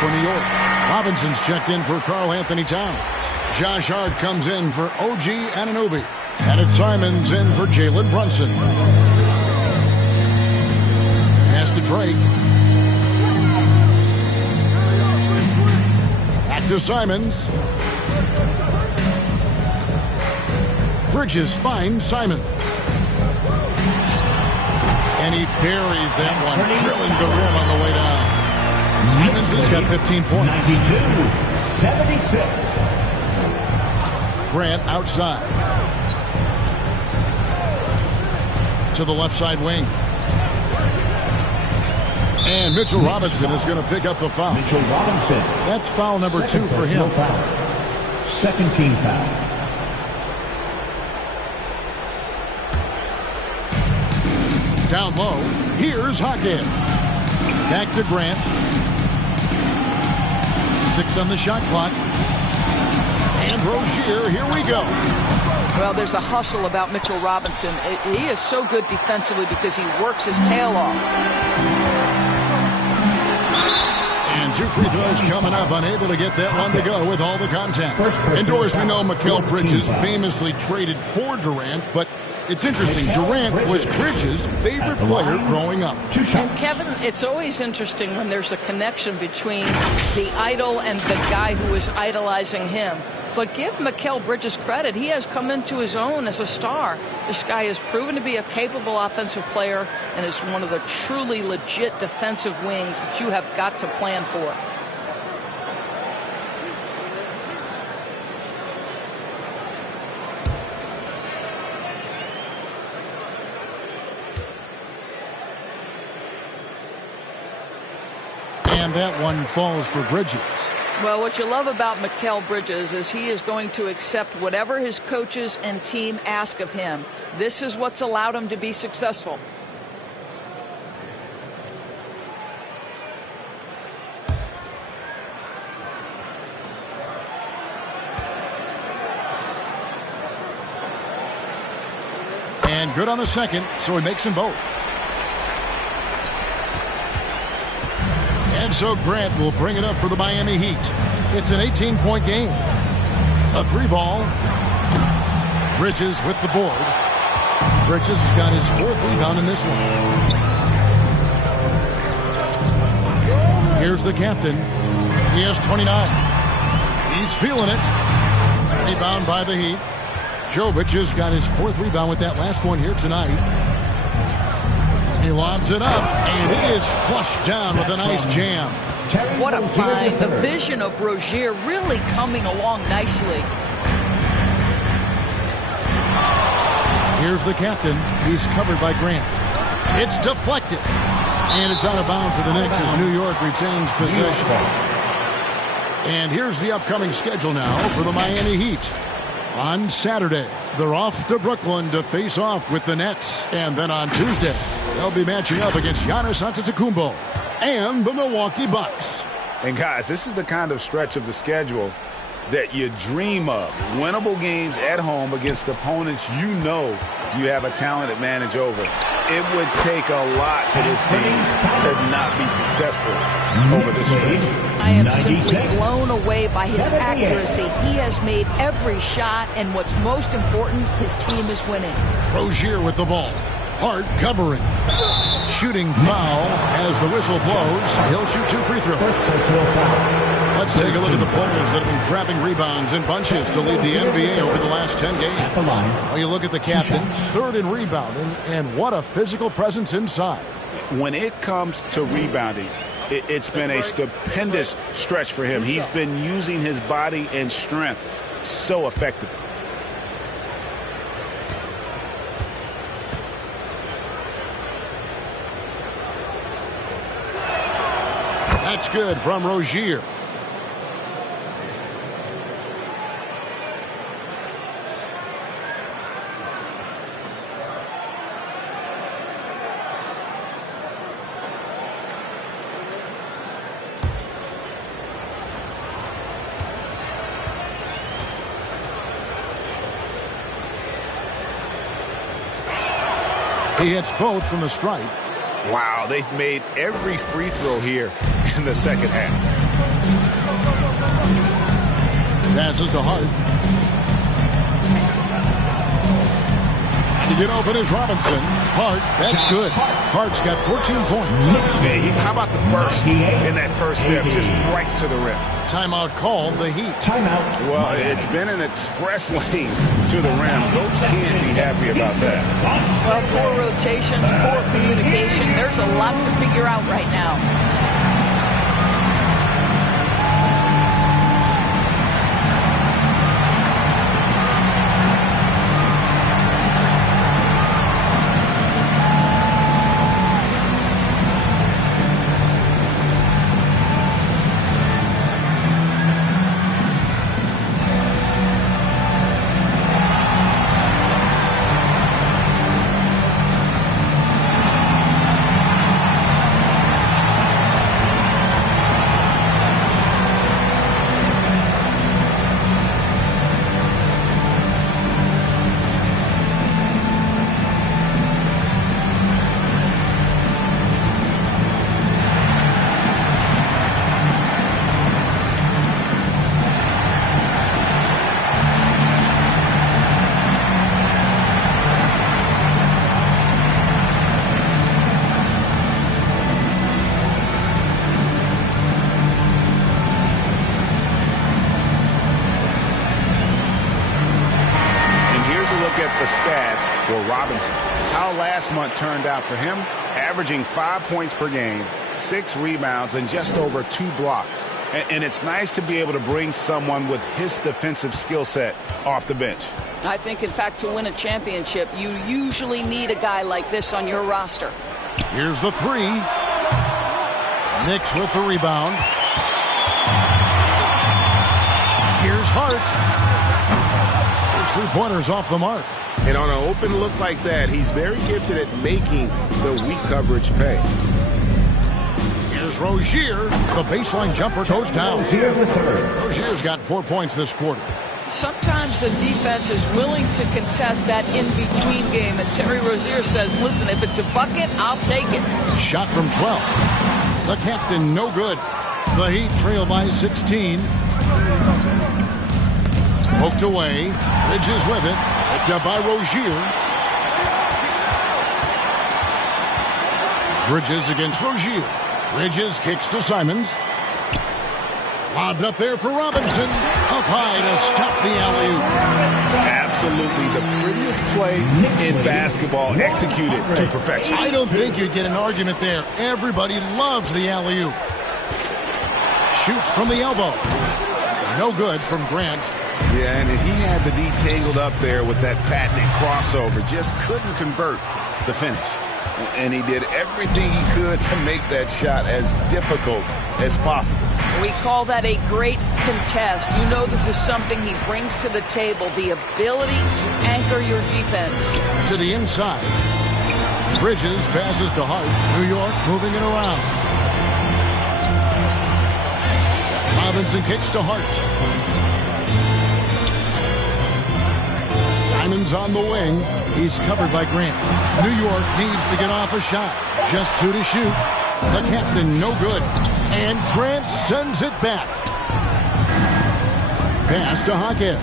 For New York, Robinson's checked in for Karl Anthony Towns. Josh Hart comes in for OG Anunoby. And it's Simons in for Jalen Brunson. Pass to Drake. Back to Simons. Bridges finds Simons. And he buries that one, drilling the rim on the way down. Simons has got 15 points. 92-76. Grant outside. To the left side wing. And Mitchell Robinson is going to pick up the foul. Mitchell Robinson. That's foul number 2 for him. Foul. Second team foul. Down low, here's Hackett. Back to Grant. 6 on the shot clock. And Rozier, here we go. Well, there's a hustle about Mitchell Robinson. He is so good defensively because he works his tail off. And 2 free throws coming up, unable to get that one to go with all the contact. Indoors, we know Mikal Bridges famously traded for Durant, but it's interesting. Durant was Bridges' favorite player growing up. And Kevin, it's always interesting when there's a connection between the idol and the guy who is idolizing him. But give Mikal Bridges credit. He has come into his own as a star. This guy has proven to be a capable offensive player and is one of the truly legit defensive wings that you have got to plan for. And that one falls for Bridges. Well, what you love about Mikal Bridges is he is going to accept whatever his coaches and team ask of him. This is what's allowed him to be successful. And good on the second, so he makes them both. And so Grant will bring it up for the Miami Heat. It's an 18-point game. A 3-ball. Bridges with the board. Bridges got his 4th rebound in this one. Here's the captain. He has 29. He's feeling it. Rebound by the Heat. Jovic has got his 4th rebound with that last one here tonight. He lobs it up, and it is flushed down with a nice jam. What a find. The vision of Rozier really coming along nicely. Here's the captain. He's covered by Grant. It's deflected. And it's out of bounds to the Knicks as New York retains possession. And here's the upcoming schedule now for the Miami Heat. On Saturday, they're off to Brooklyn to face off with the Nets. And then on Tuesday, they'll be matching up against Giannis Antetokounmpo and the Milwaukee Bucks. And guys, this is the kind of stretch of the schedule that you dream of. Winnable games at home against opponents you know you have a talent advantage over. It would take a lot for this team to not be successful over this stretch. I am simply blown away by his accuracy. He has made every shot, and what's most important, his team is winning. Rozier with the ball. Hart covering. Shooting foul as the whistle blows. He'll shoot 2 free throws. Let's take a look at the players that have been grabbing rebounds in bunches to lead the NBA over the last 10 games. Well, you look at the captain, 3rd in rebounding, and what a physical presence inside. When it comes to rebounding, it's been a stupendous stretch for him. He's been using his body and strength so effectively. That's good from Rozier. He hits both from the stripe. Wow, they've made every free throw here in the second half. Passes to Hart. To get open is Robinson. Hart, that's good. Hart's got 14 points. Hey, how about the burst in that first step, just right to the rim? Timeout called, the Heat. Timeout. Well, it's been an express lane to the rim. Coach can't be happy about that. Well, poor rotations, poor communication. There's a lot to figure out right now. Robinson. How last month turned out for him? Averaging 5 points per game, 6 rebounds, and just over 2 blocks. And it's nice to be able to bring someone with his defensive skill set off the bench. I think, in fact, to win a championship, you usually need a guy like this on your roster. Here's the three. Knicks with the rebound. Here's Hart. There's 3-pointers off the mark. And on an open look like that, he's very gifted at making the weak coverage pay. Here's Rozier. The baseline jumper goes down. Rozier's got 4 points this quarter. Sometimes the defense is willing to contest that in-between game, and Terry Rozier says, listen, if it's a bucket, I'll take it. Shot from 12. The captain, no good. The Heat trail by 16. Poked away. Bridges with it. Picked up by Rozier. Bridges against Rozier. Bridges kicks to Simons. Lobbed up there for Robinson. Up high to stuff the alley-oop. Absolutely the prettiest play in basketball, executed to perfection. I don't think you'd get an argument there. Everybody loves the alley-oop. Shoots from the elbow. No good from Grant. Yeah, and he had the D tangled up there with that patented crossover. Just couldn't convert the finish. And he did everything he could to make that shot as difficult as possible. We call that a great contest. You know this is something he brings to the table, the ability to anchor your defense. To the inside. Bridges passes to Hart. New York moving it around. Robinson kicks to Hart. Simons on the wing. He's covered by Grant. New York needs to get off a shot. Just 2 to shoot. The captain, no good. And Grant sends it back. Pass to Hackett.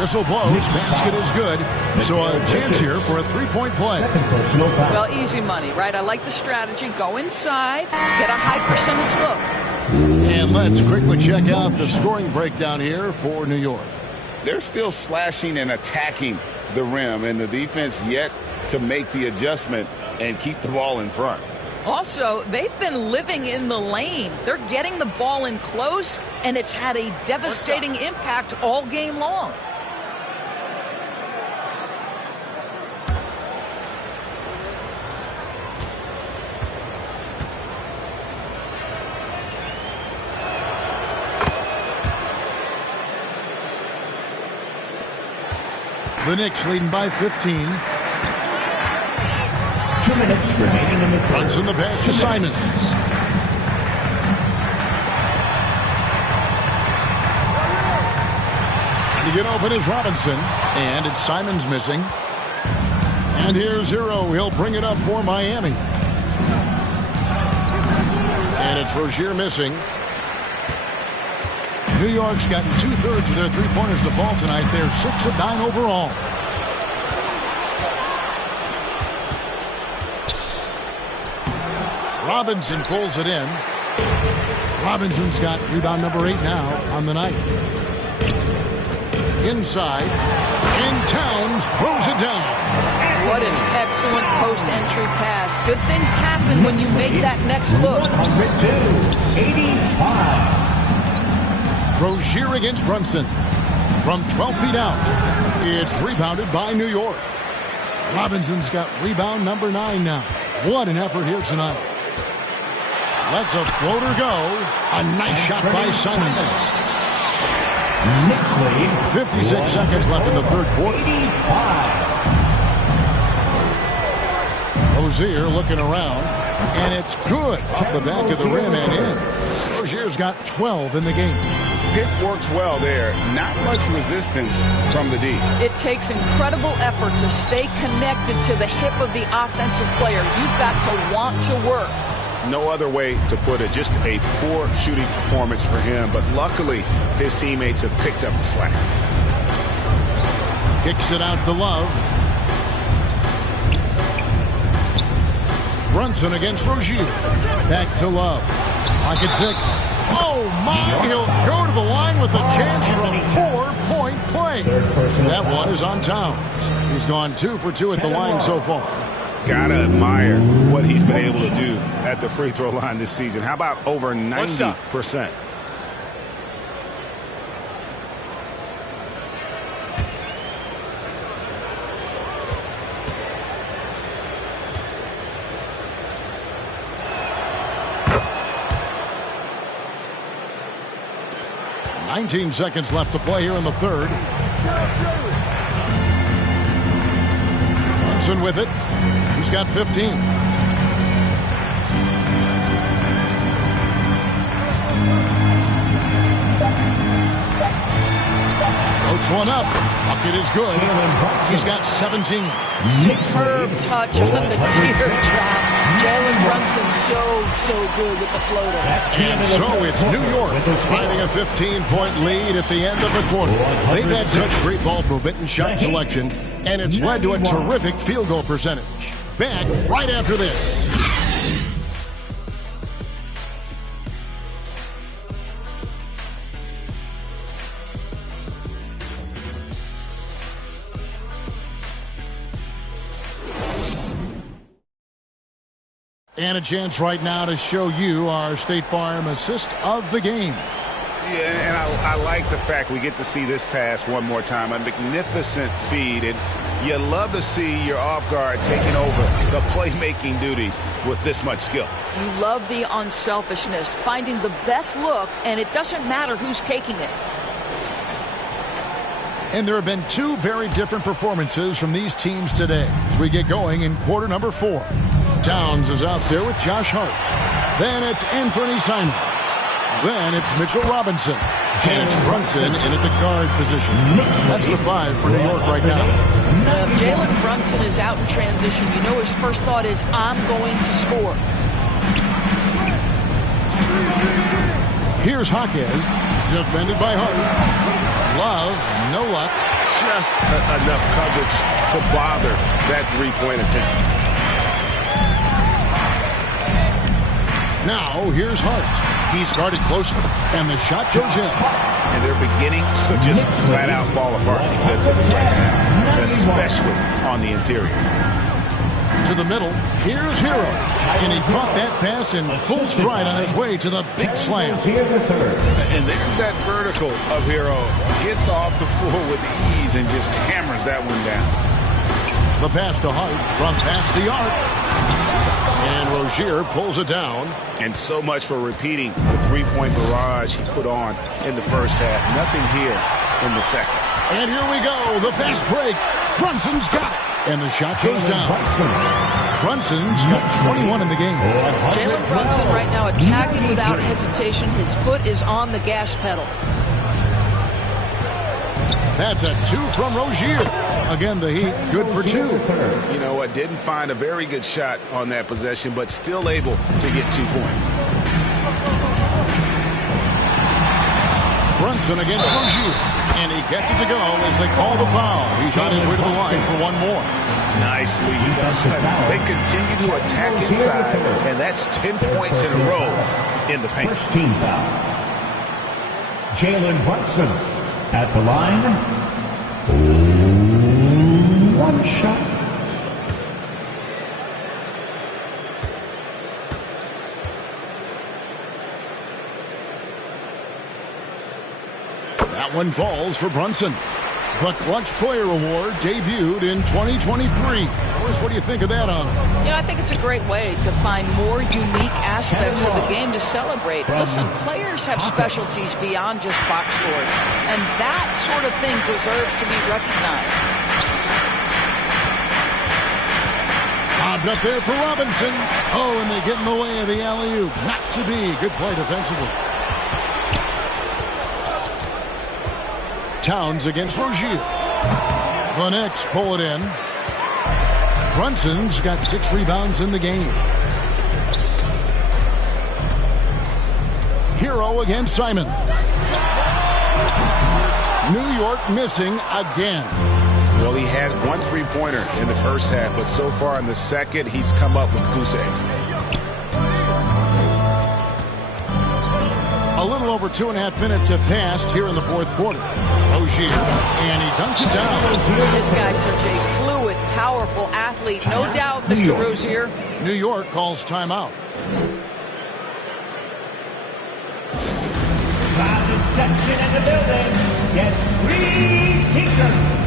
Whistle blows. Basket is good. So a chance here for a 3-point play. Well, easy money, right? I like the strategy. Go inside. Get a high percentage look. And let's quickly check out the scoring breakdown here for New York. They're still slashing and attacking the rim, and the defense yet to make the adjustment and keep the ball in front. Also, they've been living in the lane. They're getting the ball in close, and it's had a devastating impact all game long. The Knicks leading by 15. 2 minutes remaining in the third. Runs in the pass to Simons. And to get open is Robinson. And it's Simons missing. And here's Hero. He'll bring it up for Miami. And it's Rozier missing. New York's gotten 2/3 of their 3-pointers to fall tonight. They're 6 of 9 overall. Robinson pulls it in. Robinson's got rebound number 8 now on the night. Inside. And Towns throws it down. What an excellent post-entry pass. Good things happen when you make that next look. 85. Rozier against Brunson. From 12 feet out. It's rebounded by New York. Robinson's got rebound number 9 now. What an effort here tonight. Lets a floater go. A nice shot by Simons. 56 seconds left in the third quarter. 85. Rozier looking around. And it's good off the back of the rim and in. Rozier's got 12 in the game. Pick works well there. Not much resistance from the D. It takes incredible effort to stay connected to the hip of the offensive player. You've got to want to work. No other way to put it. Just a poor shooting performance for him. But luckily, his teammates have picked up the slack. Kicks it out to Love. Brunson against Rozier. Back to Love. Clock at 6. Oh, my. He'll go to the line with a chance for a 4-point play. That one is on Towns. He's gone 2 for 2 at the line so far. Gotta admire what he's been able to do at the free throw line this season. How about over 90%? Nineteen seconds left to play here in the third. Brunson with it. He's got 15. Floats one up. Bucket is good. He's got 17. Superb touch on the teardrop. Jalen Brunson so good with the floater. And so it's New York riding a 15-point lead at the end of the quarter. They've had such great ball movement and shot selection, and it's led to a terrific field goal percentage. Back right after this. And a chance right now to show you our State Farm assist of the game. Yeah, and I like the fact we get to see this pass one more time. A magnificent feed, and you love to see your off guard taking over the playmaking duties with this much skill. You love the unselfishness, finding the best look, and it doesn't matter who's taking it. And there have been 2 very different performances from these teams today as we get going in quarter number 4. Towns is out there with Josh Hart. Then it's Anthony Simons. Then it's Mitchell Robinson. And it's Brunson in at the guard position. That's the 5 for New York right now. If Jalen Brunson is out in transition, you know his first thought is, I'm going to score. Here's Jaquez, defended by Hart. Love, no luck. Just enough coverage to bother that three-point attempt. Now, here's Hart. He's guarded closely, and the shot goes in. And they're beginning to just flat-out fall apart defensively right now, especially on the interior. To the middle, here's Hero. And he caught that pass in full stride on his way to the big slam. And there's that vertical of Hero. Gets off the floor with ease and just hammers that one down. The pass to Hart from past the arc. And Rozier pulls it down. And so much for repeating the three-point barrage he put on in the first half. Nothing here in the second. And here we go. The fast break. Brunson's got it. And the shot goes down. Brunson's got 21 in the game. Jalen Brunson right now attacking without hesitation. His foot is on the gas pedal. That's a 2 from Rozier. Again, the Heat good for 2. You know what? Didn't find a very good shot on that possession, but still able to get 2 points. Brunson against Rozier. And he gets it to go as they call the foul. He's on his way to the line for one more. Nicely done. They continue to attack inside, and that's 10 points in a row in the paint. First team foul. Jalen Brunson at the line. 1 shot. That one falls for Brunson. The Clutch Player Award debuted in 2023. Morris, what do you think of that honor? You know, I think it's a great way to find more unique aspects of the game to celebrate. Listen, players have specialties beyond just box scores, and that sort of thing deserves to be recognized. Bobbed up there for Robinson. Oh, and they get in the way of the alley-oop. Not to be. Good play defensively. Towns against Rozier. The Knicks pull it in. Brunson's got 6 rebounds in the game. Hero against Simon. New York missing again. Well, he had one three-pointer in the first half, but so far in the second, he's come up with goose eggs. A little over 2.5 minutes have passed here in the fourth quarter. Rozier, and he dunks it down. This guy, Sergey, fluid, powerful athlete. No doubt, Mr. Rozier. New York calls timeout. Cloud section in the building. Get free t-shirts.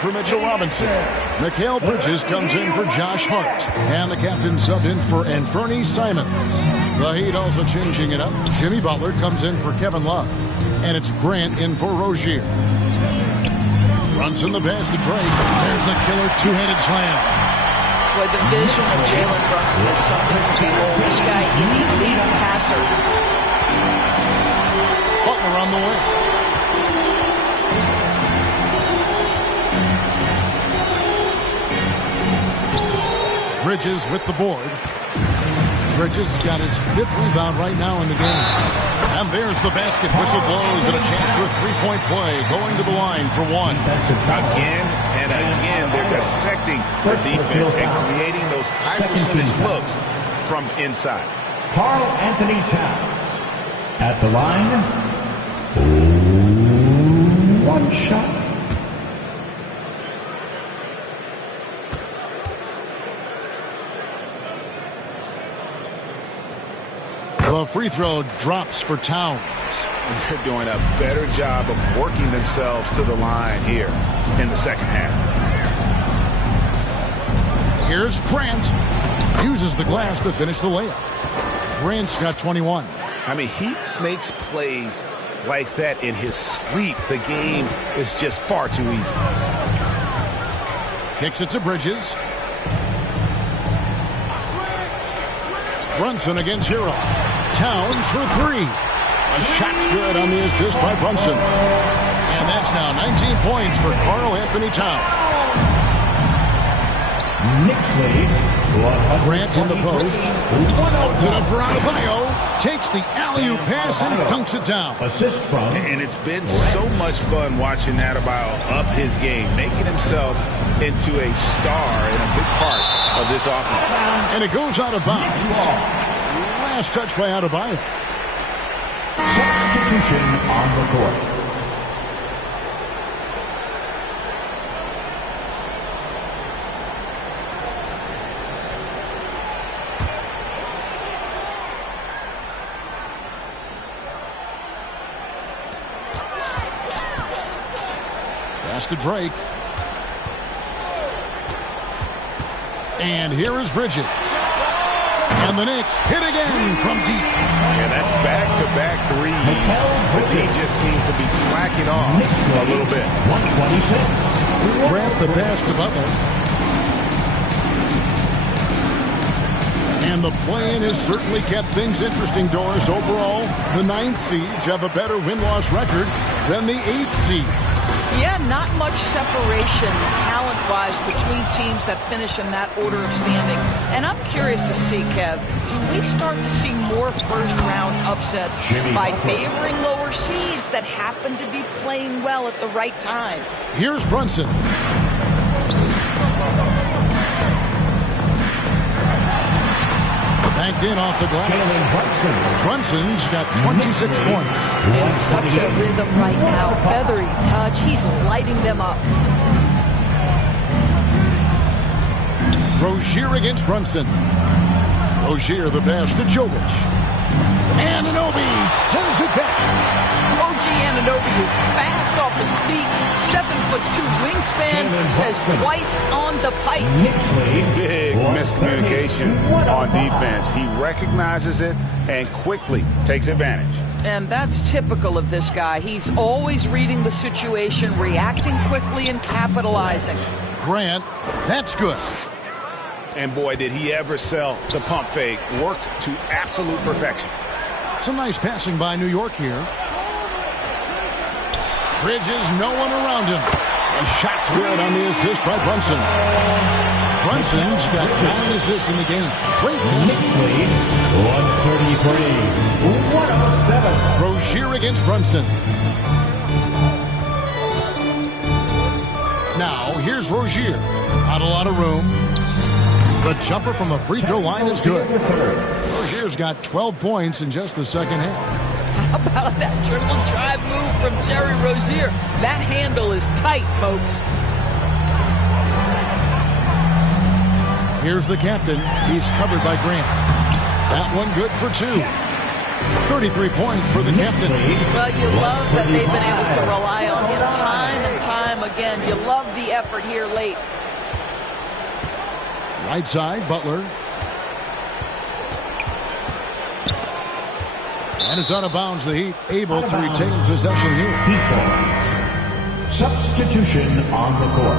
For Mitchell Robinson. Mikal Bridges comes in for Josh Hart. And the captain subbed in for Anfernee Simons. The Heat also changing it up. Jimmy Butler comes in for Kevin Love. And it's Grant in for Rozier. Brunson the pass to Drake. There's the killer two-handed slam. Boy, the vision of Jalen Brunson is something to behold. This guy, an elite passer. Butler on the way. Bridges with the board. Bridges got his 5th rebound right now in the game. And there's the basket. Whistle blows and a chance for a three-point play. Going to the line for one. Again and again, they're dissecting the defense and creating those high percentage looks from inside. Karl Anthony Towns at the line. One shot. The free throw drops for Towns. And they're doing a better job of working themselves to the line here in the second half. Here's Grant. Uses the glass to finish the layup. Grant's got 21. I mean, he makes plays like that in his sleep. The game is just far too easy. Kicks it to Bridges. Brunson against Hero. Towns for three. A shot's good on the assist by Brunson. And that's now 19 points for Karl Anthony Towns. Grant in the post. Puts it up for Adebayo. Takes the alley-oop pass and dunks it down. Assist from. And it's been so much fun watching Adebayo up his game, making himself into a star and a big part of this offense. And it goes out of bounds. Last touch by Adebayo. Substitution on the court. Pass to Drake. And here is Bridges. And the Knicks hit again from deep. Yeah, that's back-to-back threes. But he just seems to be slacking off a little bit. 126. Grant the pass to Butler. And the play-in has certainly kept things interesting, Doris. Overall, the 9th seeds have a better win-loss record than the 8th seed. Yeah, not much separation talent-wise between teams that finish in that order of standing. And I'm curious to see, Kev, do we start to see more first-round upsets by favoring lower seeds that happen to be playing well at the right time? Here's Brunson. Banked in off the glass. Brunson's got 26 points. In such a rhythm right now. Feathery touch. He's lighting them up. Rozier against Brunson. Rozier the pass to Jovic. Anunoby sends it back. OG Anunoby is fast off his feet. 7'2" wingspan. Says twice on the pipe. Big miscommunication on defense. He recognizes it and quickly takes advantage. And that's typical of this guy. He's always reading the situation, reacting quickly, and capitalizing. Grant, that's good. And boy, did he ever sell the pump fake. Worked to absolute perfection. Some nice passing by New York here. Bridges, no one around him. The shot's good on the assist by Brunson. Brunson's got 9 assists in the game. Great passing. 133-107. Rozier against Brunson. Now, here's Rozier. Not a lot of room. The jumper from the free throw line is good. Rozier's got 12 points in just the second half. How about that dribble drive move from Terry Rozier? That handle is tight, folks. Here's the captain. He's covered by Grant. That one good for 2. 33 points for the captain. Well, you love that they've been able to rely on him time and time again. You love the effort here late. Right side, Butler. And it's out of bounds. The Heat able to retain possession here. Substitution on the court.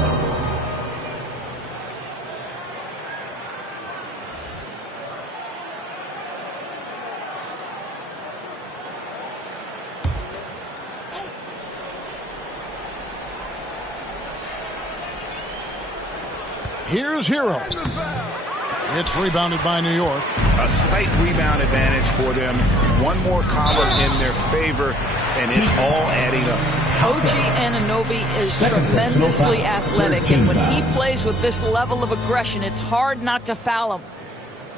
Here's Hero. It's rebounded by New York. A slight rebound advantage for them. One more column in their favor, and it's all adding up. OG Anunoby is tremendously athletic, and when he plays with this level of aggression, it's hard not to foul him.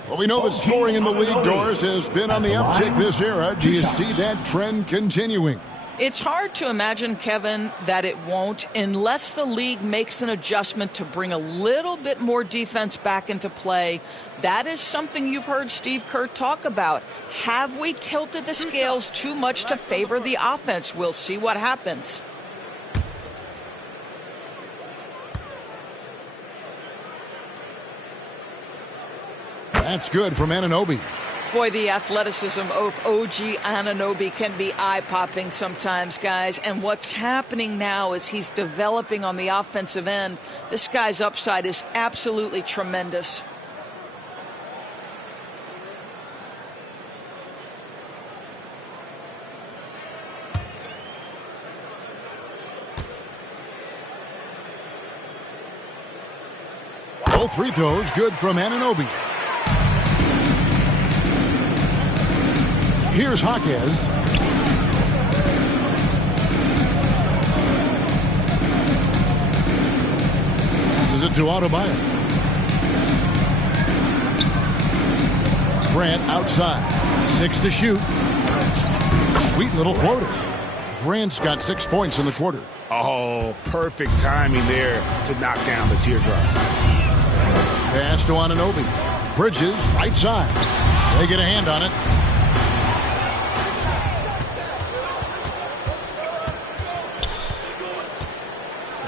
Well, we know that scoring in the league, Doris, has been on the uptick this era. Do you see that trend continuing? It's hard to imagine, Kevin, that it won't unless the league makes an adjustment to bring a little bit more defense back into play. That is something you've heard Steve Kerr talk about. Have we tilted the scales too much to favor the offense? We'll see what happens. That's good from Anunoby. Boy, the athleticism of OG Anunoby can be eye-popping sometimes, guys. And what's happening now is he's developing on the offensive end. This guy's upside is absolutely tremendous. Both free throws good from Anunoby. Here's Jaquez. Passes it to Adebayo. Grant outside. 6 to shoot. Sweet little floater. Grant's got 6 points in the quarter. Oh, perfect timing there to knock down the teardrop. Pass to Anunoby. Bridges, right side. They get a hand on it.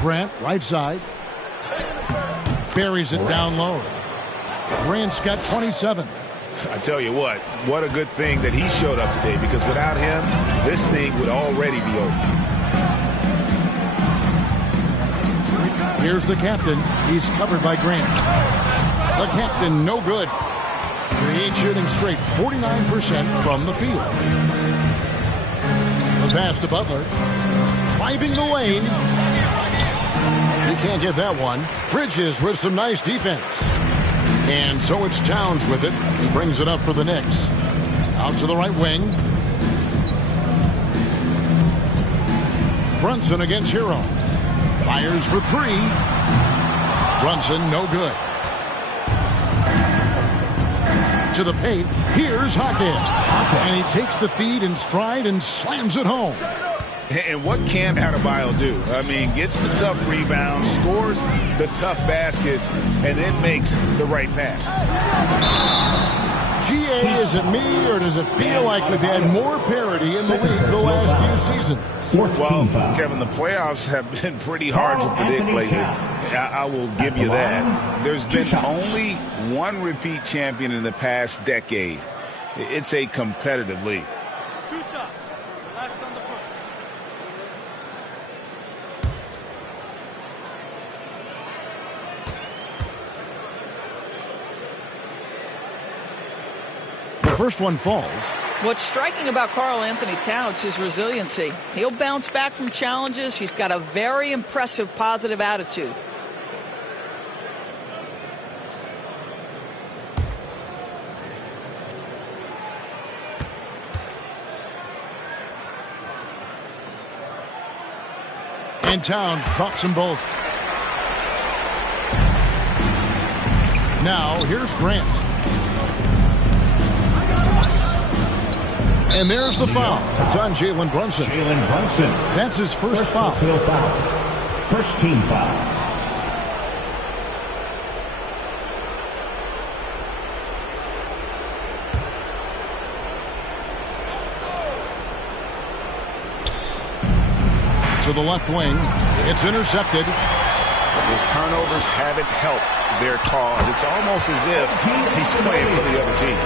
Grant, right side. Buries it down low. Grant's got 27. I tell you what a good thing that he showed up today, because without him, this thing would already be over. Here's the captain. He's covered by Grant. The captain, no good. The Heat shooting straight 49% from the field. The pass to Butler. Driving the lane. He can't get that one. Bridges with some nice defense. And so it's Towns with it. He brings it up for the Knicks. Out to the right wing. Brunson against Hero. Fires for 3. Brunson, no good. To the paint, here's Hackett. And he takes the feed in stride and slams it home. And what can Adebayo do? I mean, gets the tough rebounds, scores the tough baskets, and then makes the right pass. GA, is it me, or does it feel like we've had more parity in the league the last few seasons? Well, Kevin, the playoffs have been pretty hard to predict lately. I will give you that. There's been only one repeat champion in the past decade. It's a competitive league. 2 shots. Last on the first. The first one falls. What's striking about Karl Anthony Towns is his resiliency. He'll bounce back from challenges. He's got a very impressive positive attitude. And Towns drops them both. Now, here's Grant. And there's the foul. It's on Jalen Brunson. Jalen Brunson. That's his first foul. First team foul. To the left wing. It's intercepted. His turnovers haven't helped their cause. It's almost as if he's playing for the other team.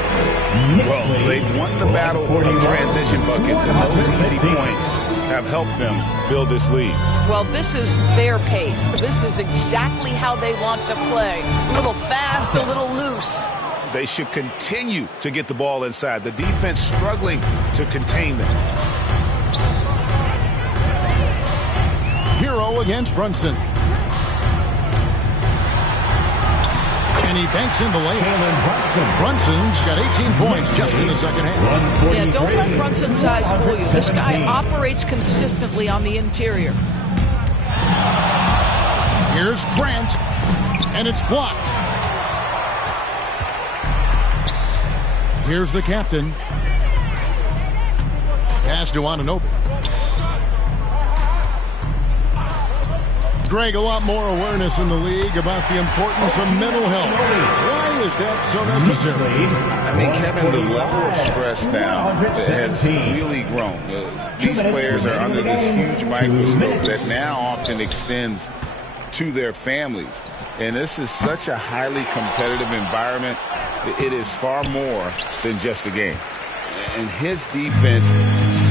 Well, they've won the battle of transition buckets, and those easy points have helped them build this lead. Well, this is their pace. This is exactly how they want to play. A little fast, a little loose. They should continue to get the ball inside. The defense struggling to contain them. Hero against Brunson. And he banks in the layup. Brunson's got 18 points just in the second half. Yeah, don't let Brunson's size fool you. This guy operates consistently on the interior. Here's Grant, and it's blocked. Here's the captain. Pass to Anunoby. Greg, a lot more awareness in the league about the importance of mental health. Why is that so necessary? I mean, Kevin, the level of stress now has really grown. These players are under this huge microscope that now often extends to their families. And this is such a highly competitive environment. It is far more than just a game. And his defense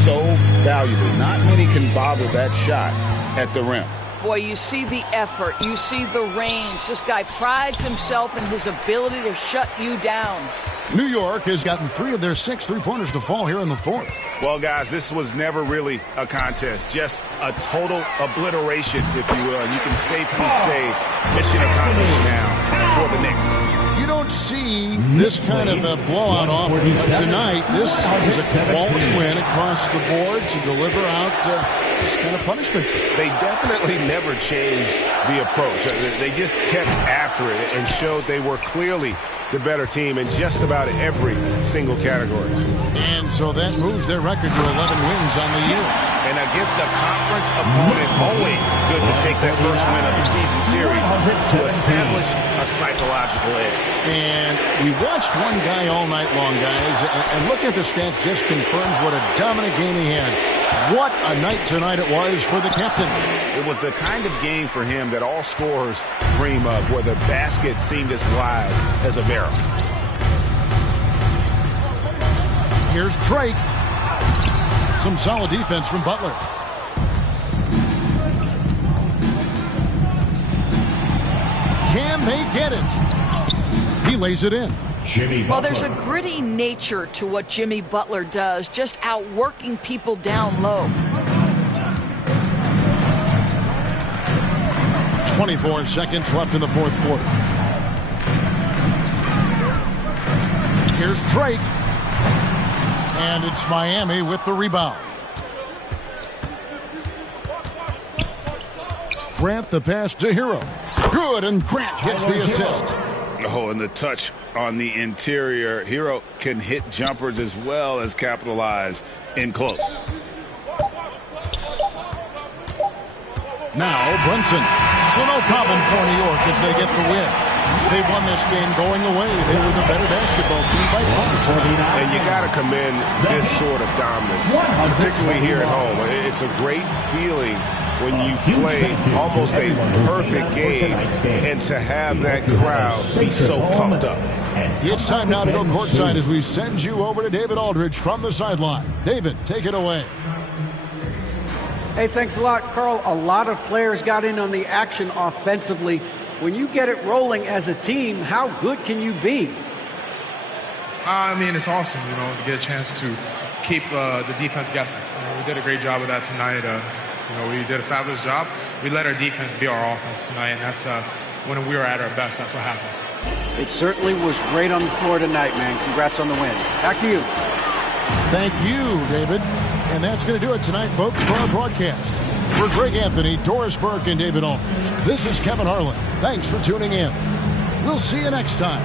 so valuable. Not many can bother that shot at the rim. Boy, you see the effort. You see the range. This guy prides himself in his ability to shut you down. New York has gotten 3 of their 6 three-pointers to fall here in the fourth. Well, guys, this was never really a contest. Just a total obliteration, if you will. And you can safely say mission accomplished now for the Knicks. You don't see this kind of a blowout often. Tonight, this is a quality win across the board to deliver out this kind of punishment. They definitely never changed the approach. They just kept after it and showed they were clearly the better team in just about every single category. And so that moves their record to 11 wins on the year. And against a conference opponent, always good to take that first win of the season series to establish a psychological edge. And we watched one guy all night long, guys, and looking at the stats just confirms what a dominant game he had. What a night tonight it was for the captain. It was the kind of game for him that all scorers dream of, where the basket seemed as wide as a barrel. Here's Drake. Some solid defense from Butler. Can they get it? He lays it in. Well, there's a gritty nature to what Jimmy Butler does, just outworking people down low. 24 seconds left in the fourth quarter. Here's Drake. And it's Miami with the rebound. Grant the pass to Hero. Good, and Grant gets the assist. Oh, and the touch on the interior. Hero can hit jumpers as well as capitalize in close. Now Brunson. So no problem for New York as they get the win. They won this game going away. They were the better basketball team by far tonight. And you got to commend this sort of dominance, particularly here at home. It's a great feeling when you play almost a perfect game and to have that crowd be so pumped up. It's time now to go courtside as we send you over to David Aldridge from the sideline. David, take it away. Hey, thanks a lot, Carl. A lot of players got in on the action offensively. When you get it rolling as a team, how good can you be? I mean, it's awesome, to get a chance to keep the defense guessing. We did a great job of that tonight. We did a fabulous job. We let our defense be our offense tonight, and that's when we were at our best. That's what happens. It certainly was great on the floor tonight, man. Congrats on the win. Back to you. Thank you, David. And that's going to do it tonight, folks, for our broadcast. For Greg Anthony, Doris Burke, and David Aldridge, this is Kevin Harlan. Thanks for tuning in. We'll see you next time